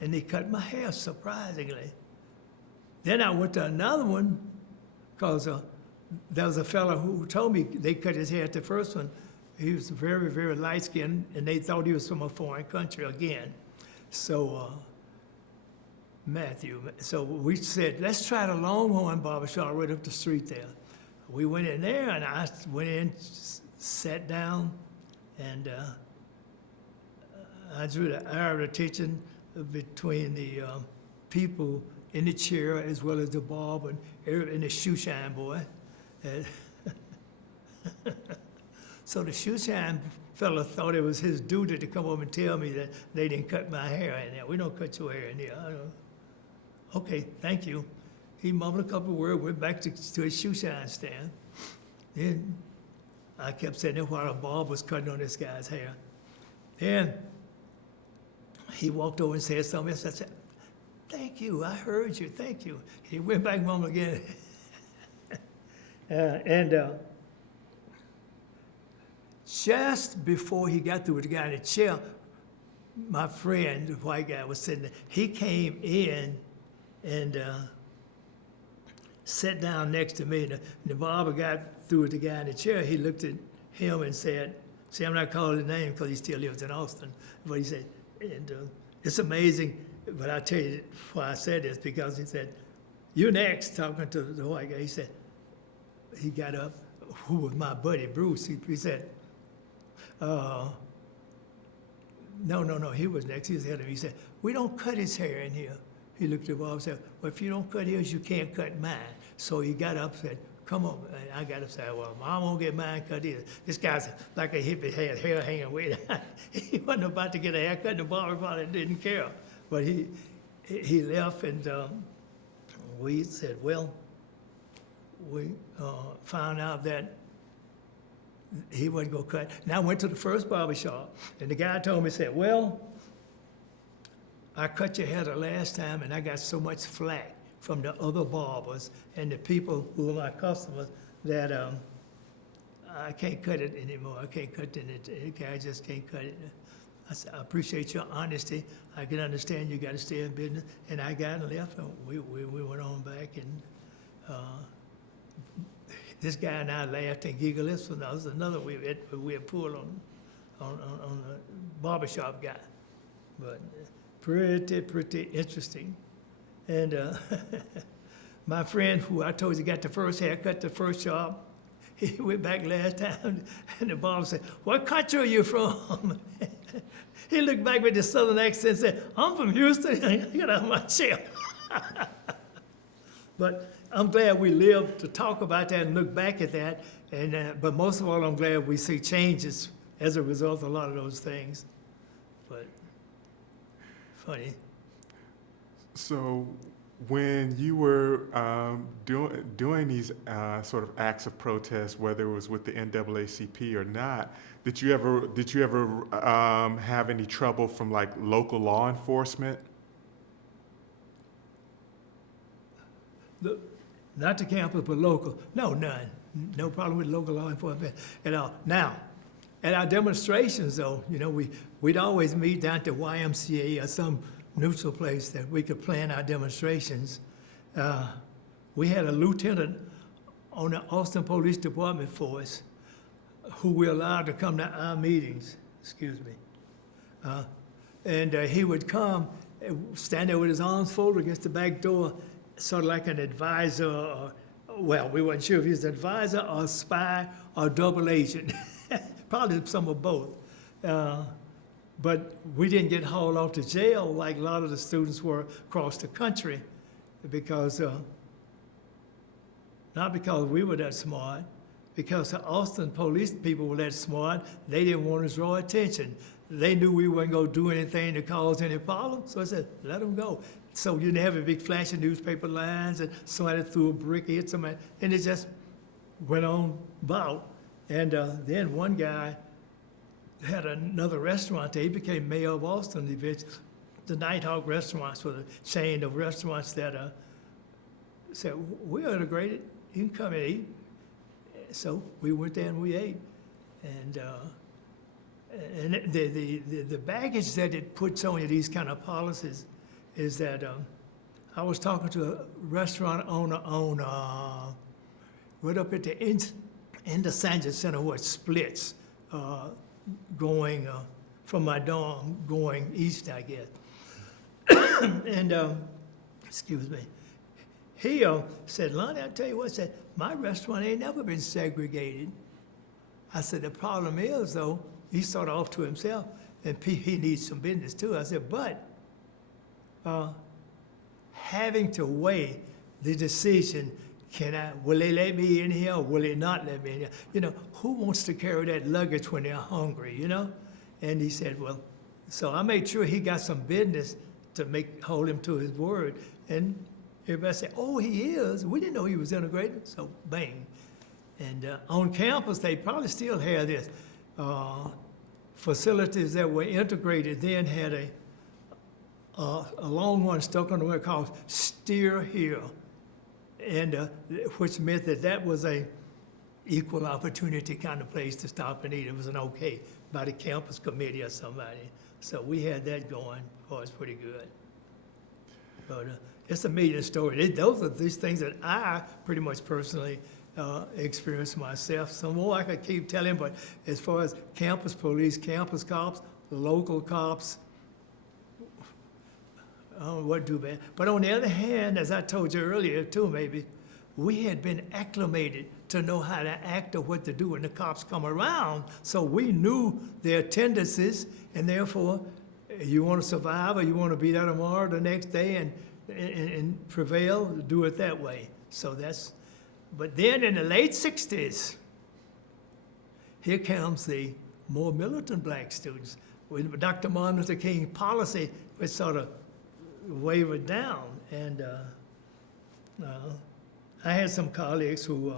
and they cut my hair, surprisingly. Then I went to another one, because there was a fellow who told me they cut his hair at the first one. He was very, very light-skinned, and they thought he was from a foreign country again. So, Matthew, so we said, let's try the Longhorn barbershop right up the street there. We went in there, and I went in, sat down, and I drew the arrow of teaching between the people in the chair as well as the barber and the shoe shine boy. And so the shoe shine fella thought it was his duty to come over and tell me that they didn't cut my hair in there. "We don't cut your hair in there." "Okay, thank you." He mumbled a couple of words, went back to his shoe shine stand. Then I kept sitting there while a barber was cutting on this guy's hair. Then he walked over and said something else. I said, "Thank you, I heard you, thank you." He went back and mumbled again. Just before he got through with the guy in the chair, my friend, the white guy, was sitting there. He came in and sat down next to me. The barber got through with the guy in the chair. He looked at him and said, see, I'm not calling his name because he still lives in Austin, but he said, and it's amazing, but I'll tell you why I said this, because he said, "You next," talking to the white guy. He said, he got up, who was my buddy, Bruce. He said, no, he was next. He was ahead of me. He said, "We don't cut his hair in here." He looked at Bob and said, "Well, if you don't cut his, you can't cut mine." So he got up and said, "Come on." And I got up and said, "Well, I won't get mine cut either." This guy's like a hippie, had hair hanging way down. He wasn't about to get a haircut, and the barber probably didn't care. But he left, and we said, well, we found out that he wasn't going to cut. And I went to the first barber shop, and the guy told me, said, "Well, I cut your hair the last time, and I got so much flack from the other barbers and the people who are my customers that I can't cut it anymore. I can't cut it. I just can't cut it." I said, "I appreciate your honesty. I can understand you got to stay in business." And I got and left, and we went on back, and this guy and I laughed and giggled. This one, that was another we had pulled on the barbershop guy. But pretty interesting. And my friend, who I told you got the first haircut, the first job, he went back last time, and the barber said, "What country are you from?" He looked back with this southern accent and said, "I'm from Houston." Get out of my chair. But I'm glad we lived to talk about that and look back at that. And but most of all, I'm glad we see changes as a result of a lot of those things. But funny. So when you were doing these sort of acts of protest, whether it was with the NAACP or not, did you ever have any trouble from like local law enforcement? Not the campus, but local. No, none. No problem with local law enforcement at all. Now, at our demonstrations, though, you know, we'd always meet down at the YMCA or some neutral place that we could plan our demonstrations. We had a lieutenant on the Austin Police Department force who we allowed to come to our meetings, and he would come, stand there with his arms folded against the back door, sort of like an advisor, or, well, we weren't sure if he was an advisor or a spy or double agent, probably some of both. But we didn't get hauled off to jail like a lot of the students were across the country because, not because we were that smart, because the Austin police people were that smart, they didn't want to draw attention. They knew we weren't going to do anything to cause any problem, so I said, let them go. So you didn't have a big flash of newspaper lines and somebody threw a brick, hit somebody, and it just went on about. And then one guy had another restaurant there. He became mayor of Austin eventually. The Nighthawk restaurants were the chain of restaurants that said, we are integrated, you can come and eat. So we went there and we ate. And the baggage that it puts on you, these kind of policies, is that I was talking to a restaurant owner right up at the end of Sanjay Center where it splits, going from my dorm, going east, I guess. And, excuse me, he said, Lonnie, I tell you what, said, my restaurant ain't never been segregated. I said, the problem is, though, he started off to himself, and he needs some business, too. I said, but having to weigh the decision, will they let me in here or will they not let me in here? You know, who wants to carry that luggage when they're hungry, you know? And he said, well, so I made sure he got some business to hold him to his word. And everybody said, oh, he is. We didn't know he was integrated. So bang. And on campus, they probably still have this. Facilities that were integrated then had a long one stuck on the wall called Steer Here. And which meant that was a equal opportunity kind of place to stop and eat. It was an okay by the campus committee or somebody. So we had that going. Oh, it's pretty good. But it's a million stories. Those are these things that I pretty much personally experienced myself. Some more I could keep telling, but as far as campus police, campus cops, local cops, what do bad. But on the other hand, as I told you earlier too, maybe, we had been acclimated to know how to act or what to do when the cops come around. So we knew their tendencies, and therefore, you want to survive or you want to be there tomorrow, the next day, and prevail, do it that way. So that's, but then in the late 60s, here comes the more militant black students. With Dr. Martin Luther King policy, was sort of wavered down. And I had some colleagues who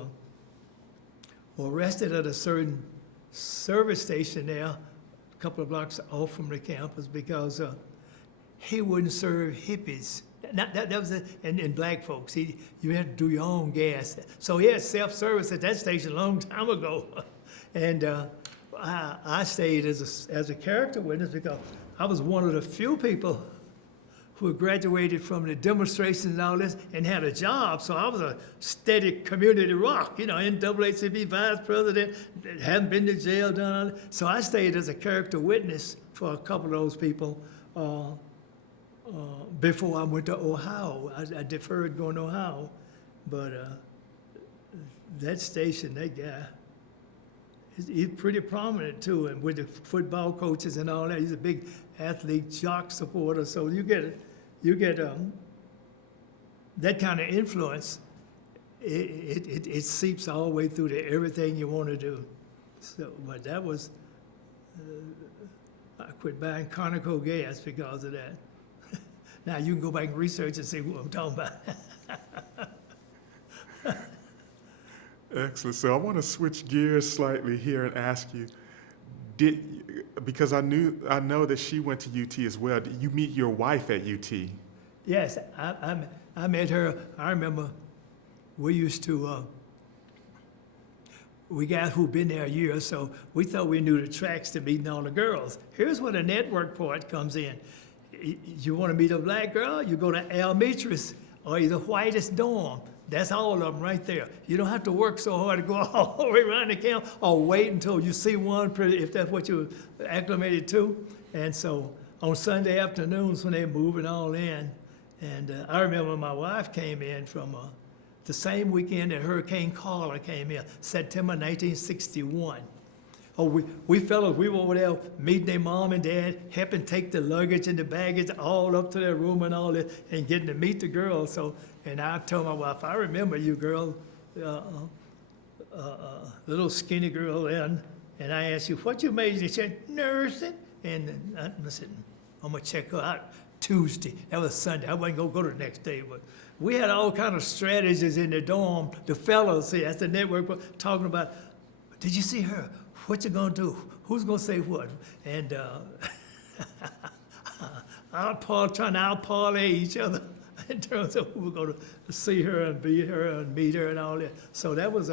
were arrested at a certain service station there, a couple of blocks off from the campus, because he wouldn't serve hippies. That was in black folks. You had to do your own gas. So he had self-service at that station a long time ago. And I stayed as a character witness because I was one of the few people who had graduated from the demonstrations and all this and had a job. So I was a steady community rock, you know, NAACP vice president, hadn't been to jail, done all that. So I stayed as a character witness for a couple of those people before I went to Ohio. I deferred going to Ohio. But that station, that guy, he's pretty prominent too, and with the football coaches and all that. He's a big athlete, jock supporter. So you get that kind of influence. It seeps all the way through to everything you want to do. So, but that was, I quit buying Conoco gas because of that. Now you can go back and research and see what I'm talking about. Excellent. So I want to switch gears slightly here and ask you, because I know that she went to UT as well. Did you meet your wife at UT? Yes, I met her. I remember we used to, we guys who'd been there a year or so, we thought we knew the tracks to meeting all the girls. Here's where the network part comes in. You want to meet a black girl, you go to Almetris or the whitest dorm. That's all of them right there. You don't have to work so hard to go all the way around the camp or wait until you see one, if that's what you're acclimated to. And so on Sunday afternoons when they're moving all in, and I remember my wife came in from the same weekend that Hurricane Carla came in, September 1961. Oh, we fellas, we were over there meeting their mom and dad, helping take the luggage and the baggage all up to their room and all that, and getting to meet the girls. So, and I told my wife, I remember you, girl, little skinny girl then, and I asked you, what you major? She said, nursing. And I said, I'm gonna check her out Tuesday. That was Sunday. I wasn't gonna go the next day, but we had all kind of strategies in the dorm. The fellows, see, that's the network, talking about, did you see her? What you gonna do? Who's gonna say what? And trying to out-parlay each other in terms of who we're gonna see her and beat her and meet her and all that. So that was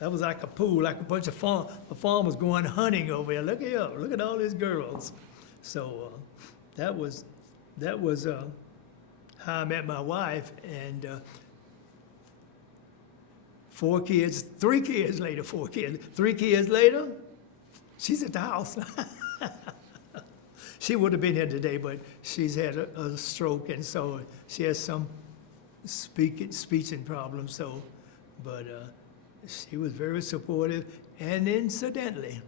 like a pool, like a bunch of farmers going hunting over there. Look here, look at all these girls. So that was how I met my wife, and 3 kids later, she's at the house. She would have been here today, but she's had a stroke, and so she has some speech and problems. So, but she was very supportive, and incidentally,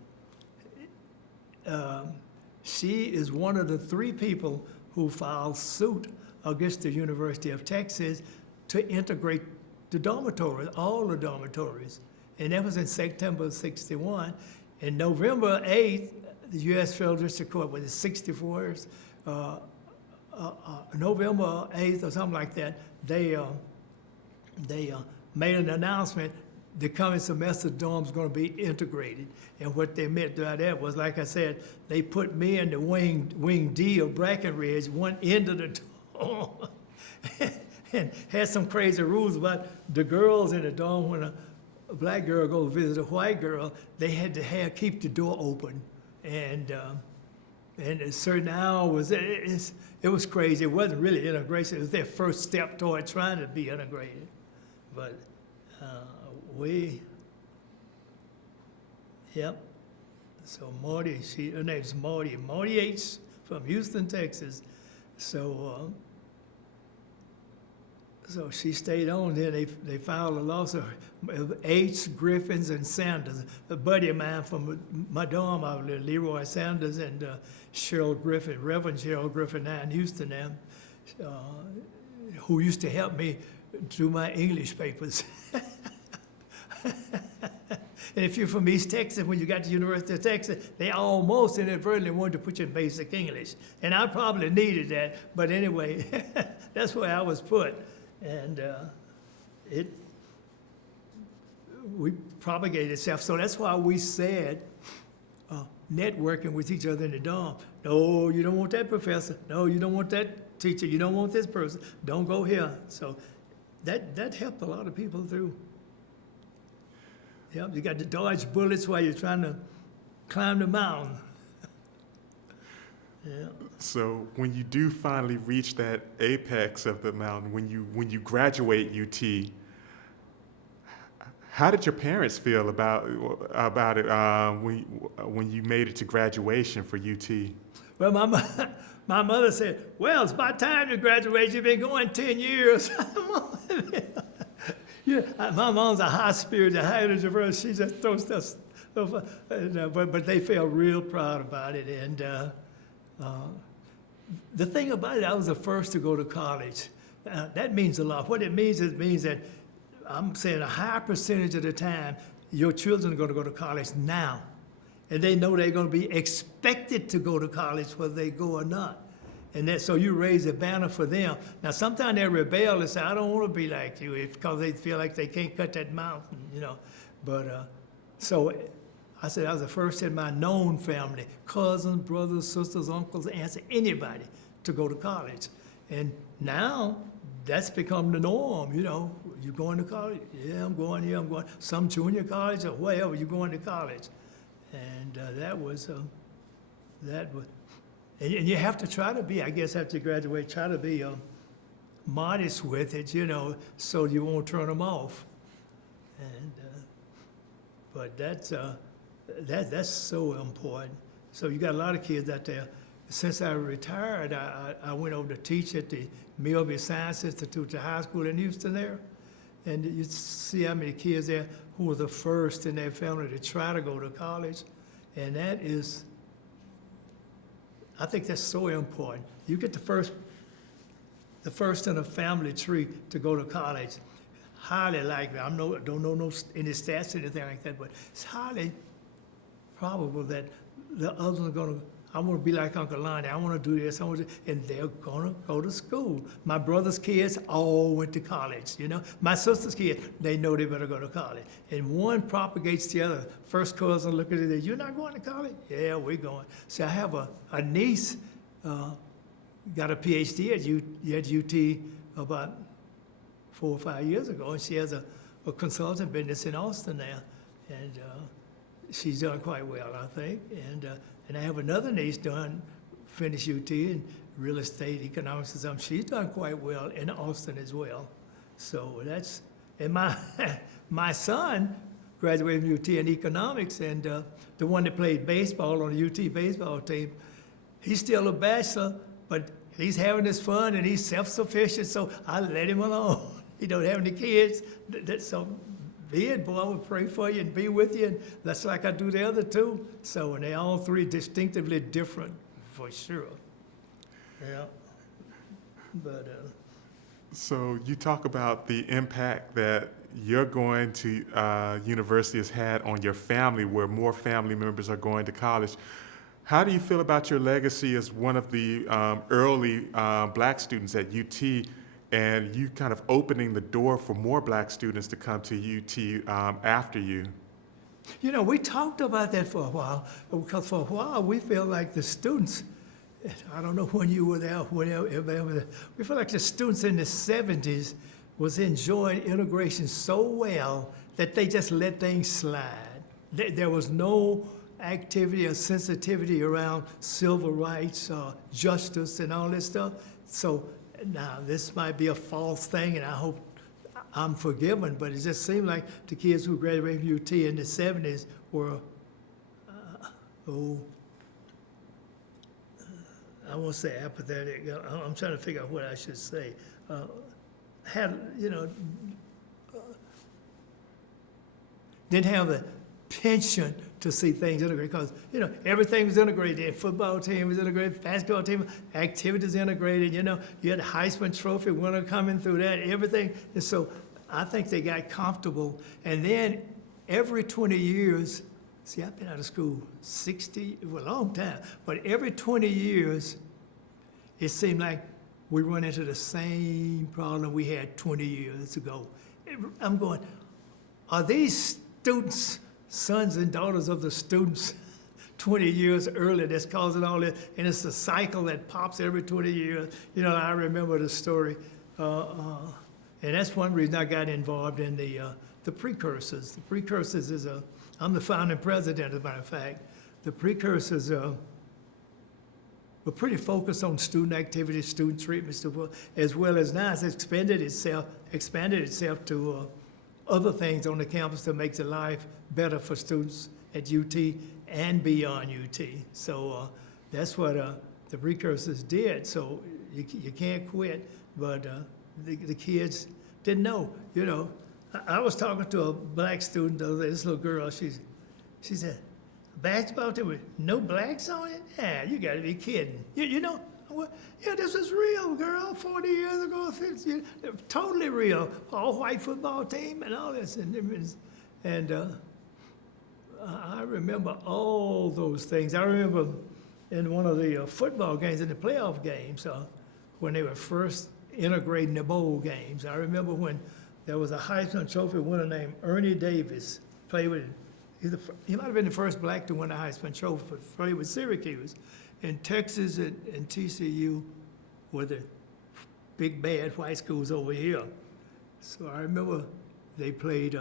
she is one of the 3 people who filed suit against the University of Texas to integrate the dormitories, all the dormitories. And that was in September of '61. And November 8th, the U.S. Federal District Court, was it 64? November 8th or something like that, they made an announcement the coming semester dorms going to be integrated. And what they meant by that was, like I said, they put me in the wing D of Brackenridge, one end of the dorm, and had some crazy rules about the girls in the dorm. When a black girl goes visit a white girl, they had to keep the door open, and at certain hours. It was crazy. It wasn't really integration. It was their first step toward trying to be integrated, but. Yep. So Marty, her name's Marty H. from Houston, Texas. So she stayed on. Then they filed a lawsuit. H. Griffins and Sanders, a buddy of mine from my dorm out there, Leroy Sanders and Cheryl Griffin, Reverend Cheryl Griffin, now in Houston now, who used to help me do my English papers. And if you're from East Texas, when you got to the University of Texas, they almost inadvertently wanted to put you in basic English. And I probably needed that, but anyway, that's where I was put. And we propagated itself. So that's why we said networking with each other in the dorm. No, you don't want that professor. No, you don't want that teacher. You don't want this person. Don't go here. So that helped a lot of people through. Yep, you got to dodge bullets while you're trying to climb the mountain. Yeah. So when you do finally reach that apex of the mountain, when you graduate UT, how did your parents feel about it when you made it to graduation for UT? Well, my mother said, "Well, it's about time to graduate. You've been going 10 years." Yeah, my mom's a high spirit, a high energy person. She just throws stuff, but they felt real proud about it. And the thing about it, I was the first to go to college. That means a lot. What it means that I'm saying a high percentage of the time, your children are going to go to college now. And they know they're going to be expected to go to college whether they go or not. And so you raise a banner for them. Now, sometimes they rebel and say, I don't want to be like you, because they feel like they can't cut that mountain, you know. But so I said I was the first in my known family, cousins, brothers, sisters, uncles, aunts, anybody to go to college. And now that's become the norm, you know. You going to college? Yeah, I'm going here, I'm going. Some junior college or wherever, you're going to college. And that was. And you have to try to be, I guess, after you graduate, try to be modest with it, you know, so you won't turn them off. And but that's so important. So you got a lot of kids out there. Since I retired, I went over to teach at the Milby Science Institute, the high school in Houston there, and you see how many kids there who were the first in their family to try to go to college. And that is, I think that's so important. You get the first in a family tree to go to college. Highly likely, don't know any stats or anything like that, but it's highly probable that the others are gonna, I wanna be like Uncle Lonnie, I wanna do this, and they're gonna go to school. My brother's kids all went to college, you know? My sister's kids, they know they better go to college. And one propagates the other. First cousin look at it, you're not going to college? Yeah, we're going. So I have a niece, got a PhD at UT about 4 or 5 years ago, and she has a consulting business in Austin now, and she's done quite well, I think. And I have another niece finished UT in real estate, economics, and something. She's done quite well in Austin as well. So that's, and my son graduated from UT in economics, and the one that played baseball on the UT baseball team, he's still a bachelor, but he's having his fun and he's self-sufficient, so I let him alone. He don't have any kids, so be it, boy, I will pray for you and be with you, and that's like I do the other two. So, and they all three distinctively different, for sure. Yeah, but. So you talk about the impact that your going to university has had on your family, where more family members are going to college. How do you feel about your legacy as one of the early black students at UT, and you kind of opening the door for more black students to come to UT after you? You know, we talked about that for a while, because for a while we felt like the students, I don't know when you were there, whenever, we felt like the students in the 70s was enjoying integration so well that they just let things slide. There was no activity or sensitivity around civil rights, justice, and all this stuff. So now this might be a false thing, and I hope I'm forgiven, but it just seemed like the kids who graduated from UT in the 70s were, I won't say apathetic. I'm trying to figure out what I should say. Had, you know, didn't have the penchant to see things integrated, because, you know, everything was integrated. The football team was integrated, basketball team, activities integrated, you know. You had the Heisman Trophy winner coming through that, everything. And so I think they got comfortable. And then every 20 years, see, I've been out of school 60, well, a long time, but every 20 years, it seemed like we run into the same problem we had 20 years ago. I'm going, are these students sons and daughters of the students 20 years earlier that's causing all this? And it's a cycle that pops every 20 years. You know, I remember the story. And that's one reason I got involved in the Precursors. The Precursors is I'm the founding president, as a matter of fact. The Precursors were pretty focused on student activities, student treatment, as well as now it's expanded itself to other things on the campus that makes the life better for students at UT and beyond UT. So that's what the Precursors did. So you can't quit, but the kids didn't know, you know. I was talking to a black student the other day, this little girl, she said, basketball team with no blacks on it? Yeah, you gotta be kidding. You know, yeah, this is real, girl, 40 years ago, 50, totally real. All white football team and all this. And I remember all those things. I remember in one of the football games, in the playoff games, when they were first integrating the bowl games. I remember when there was a Heisman Trophy winner named Ernie Davis, played with, he might have been the first black to win a Heisman Trophy, but played with Syracuse. And Texas and TCU were the big bad white schools over here. So I remember they played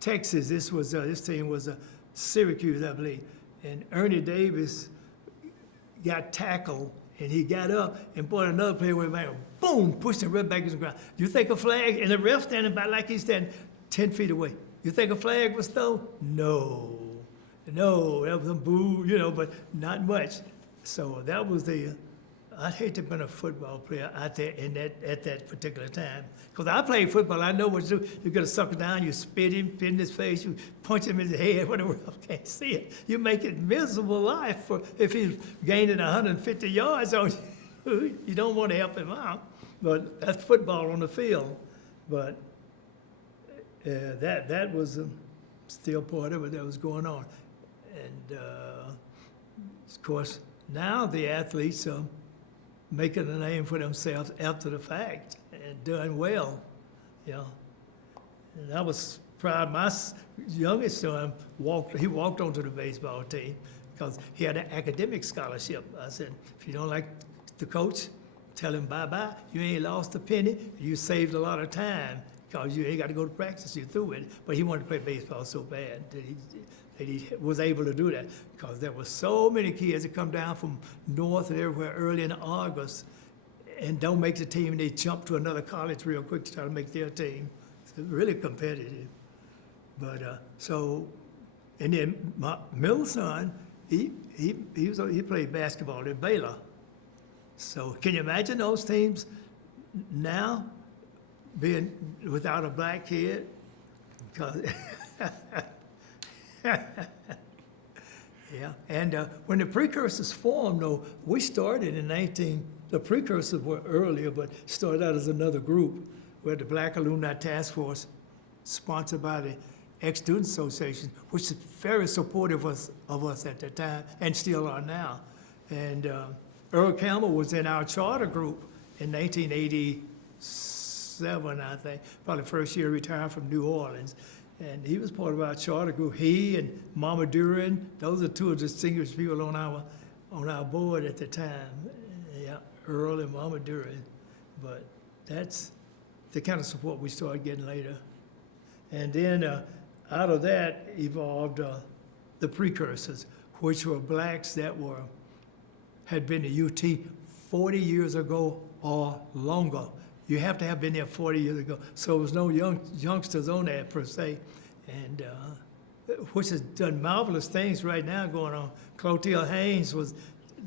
Texas. This team was Syracuse, I believe. And Ernie Davis got tackled, and he got up and brought another player went back, boom, pushed him right back to the ground. You think a flag, and the ref standing by like he's standing 10 feet away. You think a flag was thrown? No, that was a boo, you know, but not much. So that was the I'd hate to have been a football player out there at that particular time. Because I played football, I know what to do. You get a sucker down, you spit him, spit in his face, you punch him in the head, whatever else, can't see it. You make it miserable life for if he's gaining 150 yards on you. You don't want to help him out. But that's football on the field. But that was still part of it that was going on. And of course, now the athletes are making a name for themselves after the fact and doing well, you know. And I was proud. My youngest son walked onto the baseball team because he had an academic scholarship. I said, if you don't like the coach, tell him bye-bye. You ain't lost a penny. You saved a lot of time because you ain't got to go to practice. You're through with it. But he wanted to play baseball so bad that he was able to do that because there were so many kids that come down from north and everywhere early in August and don't make the team, and they jump to another college real quick to try to make their team. So really competitive. But and then my middle son, he played basketball at Baylor. So can you imagine those teams now being without a black kid? 'Cause yeah, and when the Precursors formed, though, we started in the Precursors were earlier, but started out as another group. We had the Black Alumni Task Force, sponsored by the Ex-Student Association, which is very supportive of us at that time, and still are now. And Earl Campbell was in our charter group in 1987, I think, probably the first year retired from New Orleans. And he was part of our charter group. He and Mama Duran, those are two of the distinguished people on our board at the time. Yeah, Earl and Mama Duran. But that's the kind of support we started getting later. And then out of that evolved the Precursors, which were blacks that had been to UT 40 years ago or longer. You have to have been there 40 years ago. So there was no youngsters on there per se, and which has done marvelous things right now going on. Clotilde Haynes was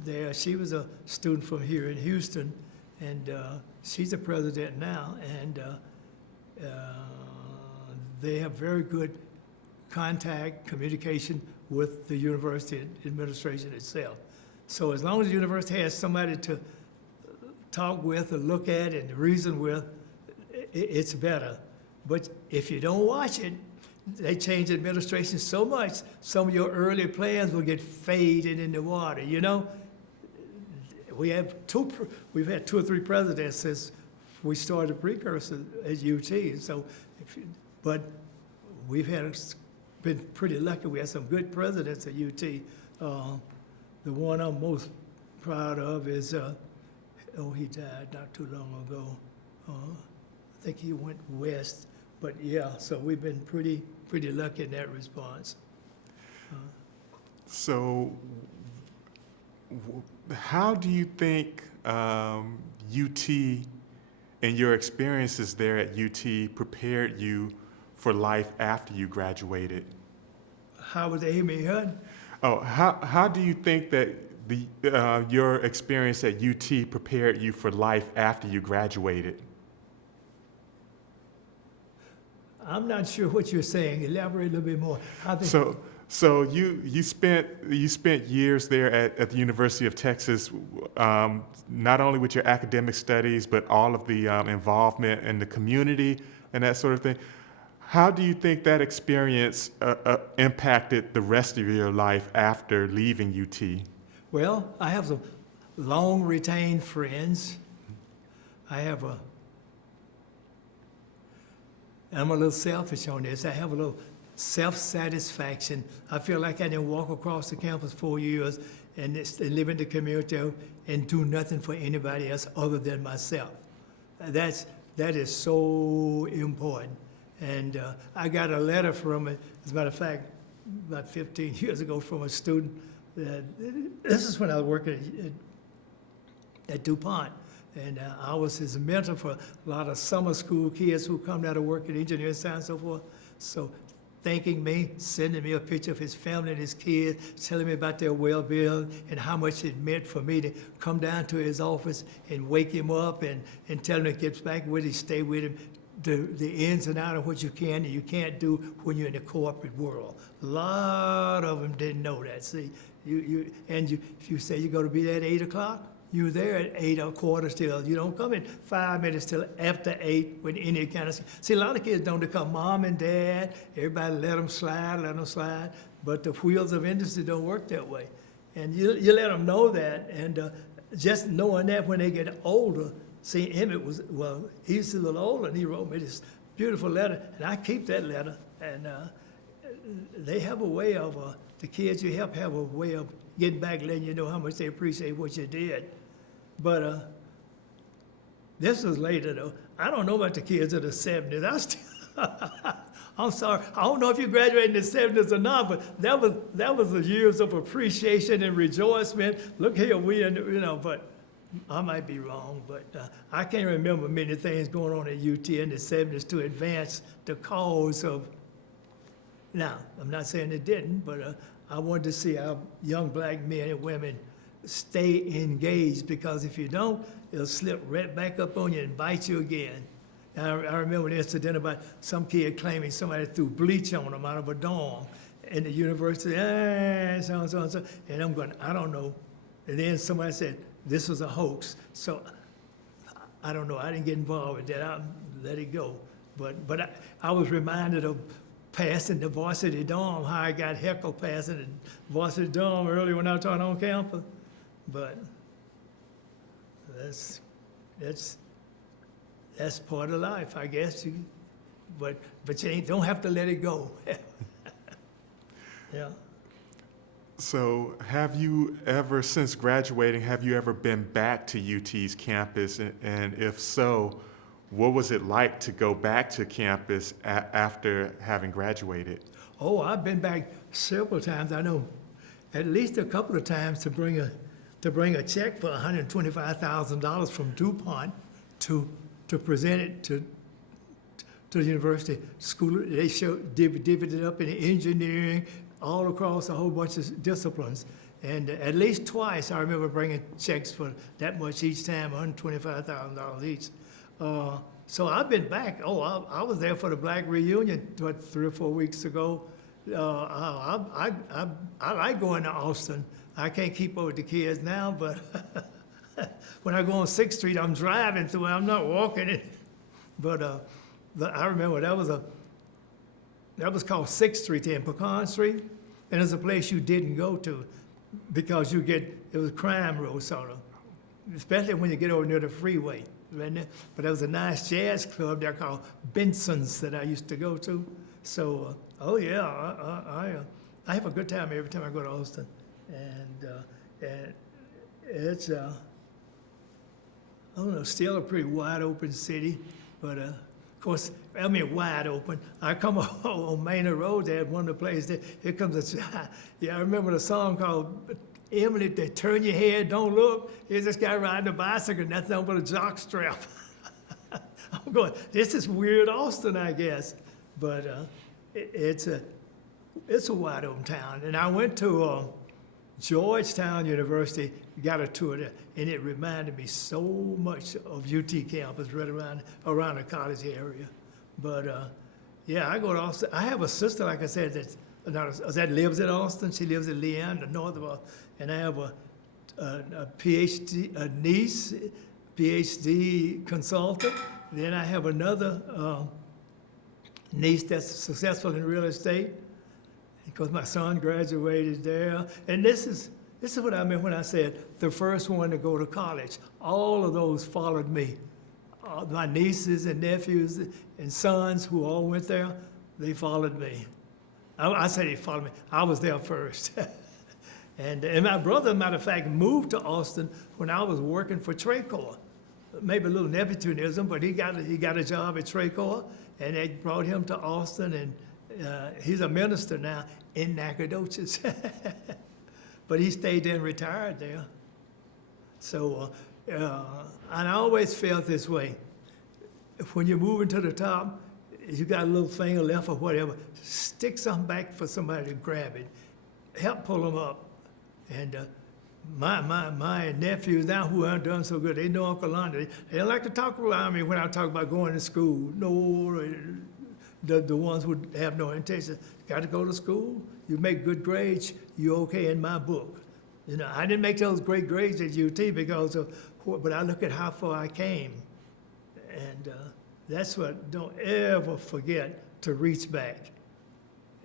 there. She was a student from here in Houston, and she's the president now. And they have very good contact, communication with the university administration itself. So as long as the university has somebody to talk with or look at and reason with, it's better. But if you don't watch it, they change the administration so much, some of your early plans will get faded in the water, you know? We've had 2 or 3 presidents since we started Precursor at UT. So, but we've been pretty lucky. We had some good presidents at UT. The one I'm most proud of is he died not too long ago. I think he went west, but yeah, so we've been pretty lucky in that response. So how do you think UT and your experiences there at UT prepared you for life after you graduated? How was Amy Hunt? Oh, how do you think that your experience at UT prepared you for life after you graduated? I'm not sure what you're saying. Elaborate a little bit more. So you spent years there at the University of Texas, not only with your academic studies, but all of the involvement in the community and that sort of thing. How do you think that experience impacted the rest of your life after leaving UT? Well, I have some long retained friends. I'm a little selfish on this. I have a little self-satisfaction. I feel like I didn't walk across the campus 4 years and live in the community and do nothing for anybody else other than myself. That is so important. And I got a letter from it, as a matter of fact, about 15 years ago from a student. This is when I was working at DuPont. And I was his mentor for a lot of summer school kids who come down to work at engineering science and so forth. So thanking me, sending me a picture of his family and his kids, telling me about their well-being and how much it meant for me to come down to his office and wake him up and tell him to get back with him, stay with him, the ins and outs of what you can and you can't do when you're in the corporate world. A lot of them didn't know that. See, if you say you're going to be there at 8 o'clock, you're there at 8 or quarter till. You don't come in 5 minutes till after 8 with any kind of. See, a lot of kids don't become mom and dad. Everybody let them slide. But the wheels of industry don't work that way. And you let them know that. And just knowing that when they get older, see, Emmett he's a little older, and he wrote me this beautiful letter. And I keep that letter. And they have a way of, the kids you help have a way of getting back, letting you know how much they appreciate what you did. But this was later, though. I don't know about the kids of the 70s. I'm sorry. I don't know if you graduated in the 70s or not, but that was the years of appreciation and rejoicing. Look here, but I might be wrong, but I can't remember many things going on at UT in the 70s to advance the cause of. Now, I'm not saying it didn't, but I wanted to see our young black men and women stay engaged, because if you don't, it'll slip right back up on you and bite you again. I remember the incident about some kid claiming somebody threw bleach on him out of a dorm in the university, so. And I'm going, I don't know. And then somebody said, this was a hoax. So I don't know. I didn't get involved with that. I let it go. But I was reminded of passing the varsity dorm, how I got heckled passing the varsity dorm early when I was on campus. But that's part of life, I guess. But you don't have to let it go. Yeah. So have you ever, since graduating, have you ever been back to UT's campus? And if so, what was it like to go back to campus after having graduated? Oh, I've been back several times. I know at least a couple of times to bring a check for $125,000 from DuPont to present it to the university school. They divided it up in engineering, all across a whole bunch of disciplines. And at least twice I remember bringing checks for that much each time, $125,000 each. So I've been back. I was there for the Black Reunion 3 or 4 weeks ago. I like going to Austin. I can't keep up with the kids now, but when I go on 6th Street, I'm driving through. I'm not walking it. But I remember that was called 6th Street there in Pecan Street, and it's a place you didn't go to because it was crime road sort of, especially when you get over near the freeway. Right there. But there was a nice jazz club there called Benson's that I used to go to. So, I have a good time every time I go to Austin. And it's, I don't know, still a pretty wide open city. But, of course, I mean wide open. I come on Maynard Road there at one of the places there. Here comes I remember the song called Emily, they turn your head, don't look. Here's this guy riding a bicycle, nothing but a jock strap. I'm going, this is weird Austin, I guess. But it's a wide open town. And I went to Georgetown University, got a tour there, and it reminded me so much of UT campus right around the college area. But I go to Austin. I have a sister, like I said, that lives in Austin. She lives in Leon, the north of Austin. And I have a niece, PhD consultant. Then I have another niece that's successful in real estate because my son graduated there. And this is what I meant when I said the first one to go to college. All of those followed me. My nieces and nephews and sons who all went there, they followed me. I say they followed me. I was there first. And my brother, matter of fact, moved to Austin when I was working for Precursor. Maybe a little nepotism, but he got a job at Precursor, and they brought him to Austin, and he's a minister now in Nacogdoches. But he stayed there and retired there. So, and I always felt this way. When you're moving to the top, you got a little finger left or whatever, stick something back for somebody to grab it. Help pull them up. And my nephews now who aren't done so good, they know Uncle Lonnie. They don't like to talk around me when I talk about going to school. No, the ones who have no intention. Got to go to school. You make good grades, you're okay in my book. You know, I didn't make those great grades at UT because of, but I look at how far I came. And that's what, don't ever forget to reach back.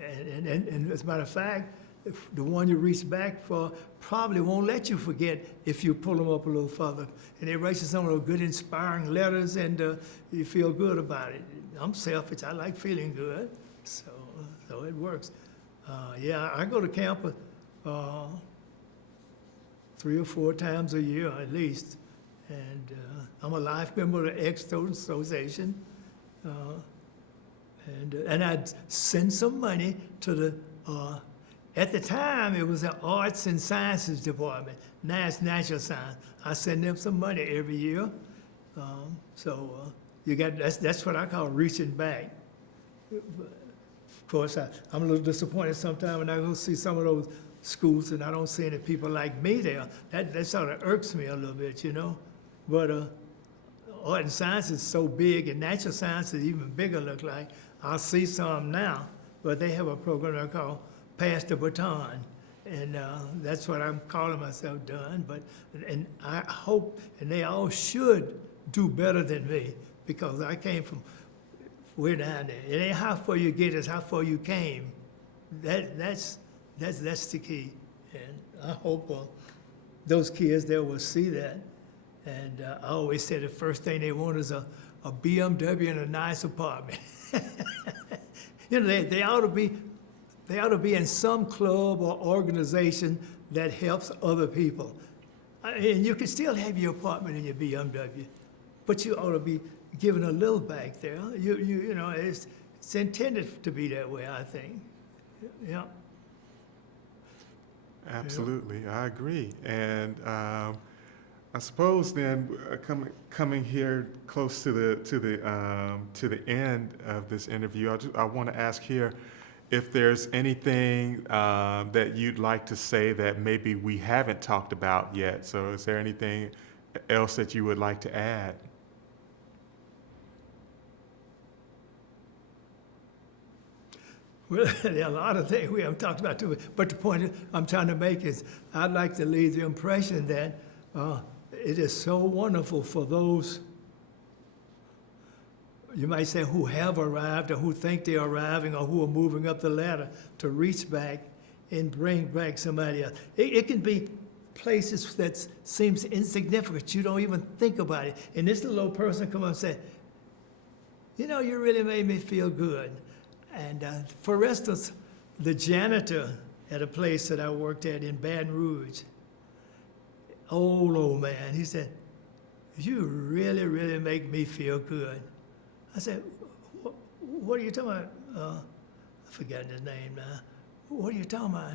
And as a matter of fact, the one you reach back for probably won't let you forget if you pull them up a little further. And they write you some of those good, inspiring letters, and you feel good about it. I'm selfish. I like feeling good, so it works. Yeah, I go to campus 3 or 4 times a year at least, and I'm a life member of the Ex-Student Association, and I'd send some money to the. At the time, it was the Arts and Sciences Department. Now it's Natural Science. I send them some money every year. You got that's what I call reaching back. Of course, I'm a little disappointed sometimes when I go see some of those schools and I don't see any people like me there. That sort of irks me a little bit, you know. But art and science is so big, and natural science is even bigger, look like. I see some now, but they have a program called Pass the Baton, and that's what I'm calling myself doing. And I hope, and they all should do better than me, because I came from way down there. It ain't how far you get, it's how far you came. That's the key, and I hope those kids there will see that. And I always say the first thing they want is a BMW and a nice apartment. You know, they ought to be. They ought to be in some club or organization that helps other people. And you can still have your apartment and your BMW, but you ought to be giving a little back there. You know, it's intended to be that way, I think. Yeah. Absolutely, yeah. I agree. And I suppose then, coming here close to the end of this interview, I want to ask here, if there's anything that you'd like to say that maybe we haven't talked about yet. So is there anything else that you would like to add? Well, there are a lot of things we haven't talked about too, but the point I'm trying to make is I'd like to leave the impression that it is so wonderful for those, you might say, who have arrived or who think they're arriving or who are moving up the ladder to reach back and bring back somebody else. It can be places that seems insignificant. You don't even think about it. And this little old person come up and say, you know, you really made me feel good. And for instance, the janitor at a place that I worked at in Baton Rouge, old man, he said, you really, really make me feel good. I said, what are you talking about? I've forgotten his name now. What are you talking about?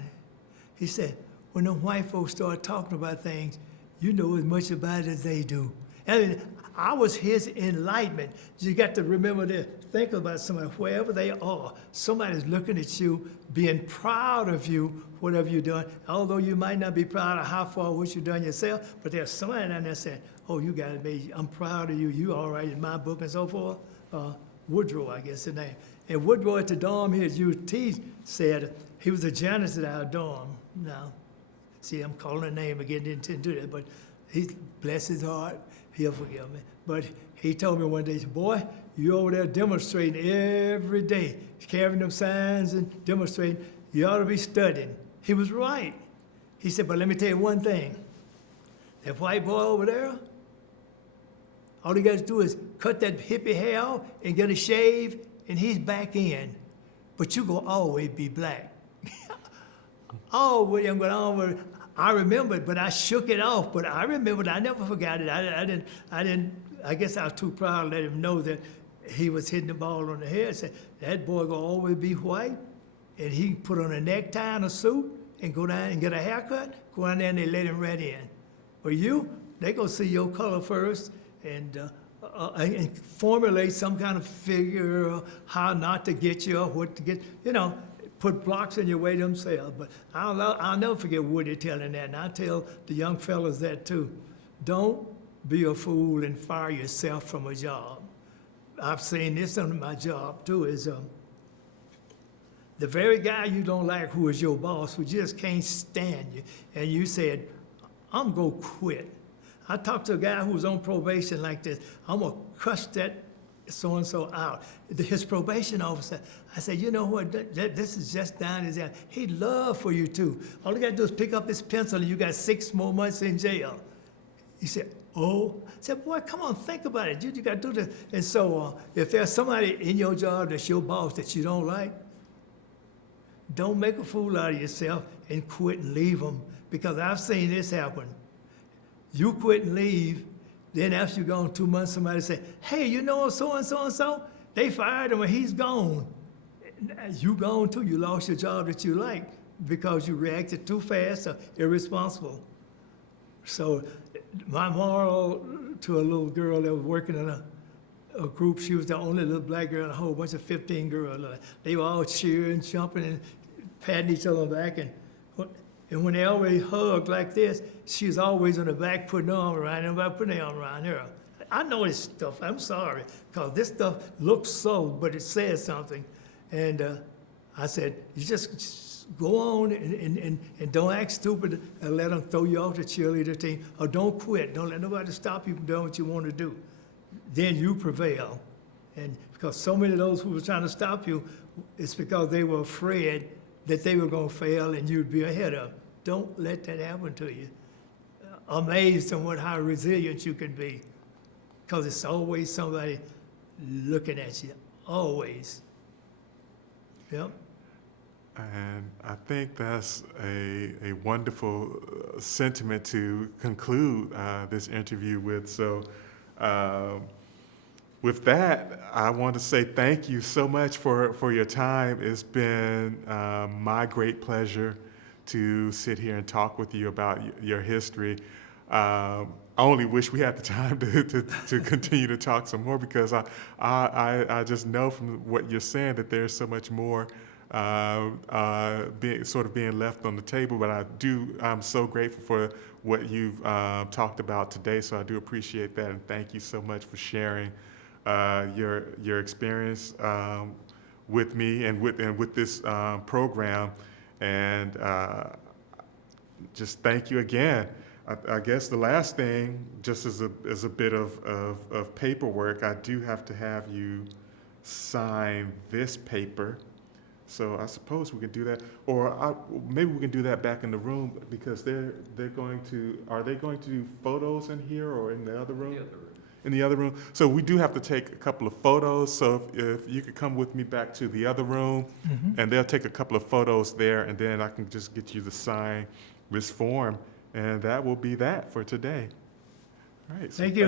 He said, when the white folks start talking about things, you know as much about it as they do. I mean, I was his enlightenment. You got to remember to think about somebody, wherever they are, somebody's looking at you, being proud of you, whatever you're doing. Although you might not be proud of how far what you've done yourself, but there's somebody down there saying, oh, you got it, baby. I'm proud of you. You all right in my book and so forth. Woodrow, I guess his name. And Woodrow at the dorm here at UT said he was a janitor at our dorm. Now, see, I'm calling a name again, didn't do that, but he, bless his heart, he'll forgive me. But he told me one day, he said, boy, you over there demonstrating every day, carrying them signs and demonstrating, you ought to be studying. He was right. He said, but let me tell you one thing. That white boy over there, all he got to do is cut that hippie hair off and get a shave, and he's back in. But you gonna always be black. Always, I'm going always. I remember it, but I shook it off. But I remembered. I never forgot it. I didn't. I guess I was too proud to let him know that he was hitting the ball on the head. Said that boy gonna always be white, and he put on a necktie and a suit and go down and get a haircut. Go down there and they let him right in. But you, they gonna see your color first. And and formulate some kind of figure, how not to get you, or what to get, put blocks in your way themselves. But I'll never forget Woody telling that, and I tell the young fellas that too. Don't be a fool and fire yourself from a job. I've seen this on my job too, is the very guy you don't like who is your boss, who just can't stand you, and you said, I'm gonna quit. I talked to a guy who was on probation like this. I'm gonna cuss that so-and-so out. His probation officer, I said, you know what, this is just down his alley. He'd love for you to. All you gotta do is pick up his pencil and you got 6 more months in jail. He said, oh? I said, boy, come on, think about it. You gotta do this. And so if there's somebody in your job that's your boss that you don't like, don't make a fool out of yourself and quit and leave them, because I've seen this happen. You quit and leave, then after you're gone 2 months, somebody say, hey, you know so-and-so and so? They fired him and he's gone. You gone too. You lost your job that you like because you reacted too fast or irresponsible. So my moral to a little girl that was working in a group, she was the only little black girl in a whole bunch of 15 girls. They were all cheering, jumping, and patting each other on the back. And when they always hugged like this, she was always on the back putting her arm around him, putting her arm around her. I know this stuff. I'm sorry, because this stuff looks so, but it says something. And I said, you just go on and don't act stupid and let them throw you off the cheerleader team, or don't quit. Don't let nobody stop you from doing what you want to do. Then you prevail. And because so many of those who were trying to stop you, it's because they were afraid that they were going to fail and you'd be ahead of them. Don't let that happen to you. Amazed on how resilient you can be, because it's always somebody looking at you, always. Yep. And I think that's a wonderful sentiment to conclude this interview with. So with that, I want to say thank you so much for your time. It's been my great pleasure to sit here and talk with you about your history. I only wish we had the time to continue to talk some more, because I just know from what you're saying that there's so much more being left on the table. But I'm so grateful for what you've talked about today. So I do appreciate that, and thank you so much for sharing your experience with me and with this program. And just thank you again. I guess the last thing, just as a bit of paperwork, I do have to have you sign this paper. So I suppose we can do that, or maybe we can do that back in the room, because are they going to do photos in here or in the other room? In the other room. So we do have to take a couple of photos. So if you could come with me back to the other room, and they'll take a couple of photos there, and then I can just get you to sign this form, and that will be that for today. All right. So Thank you.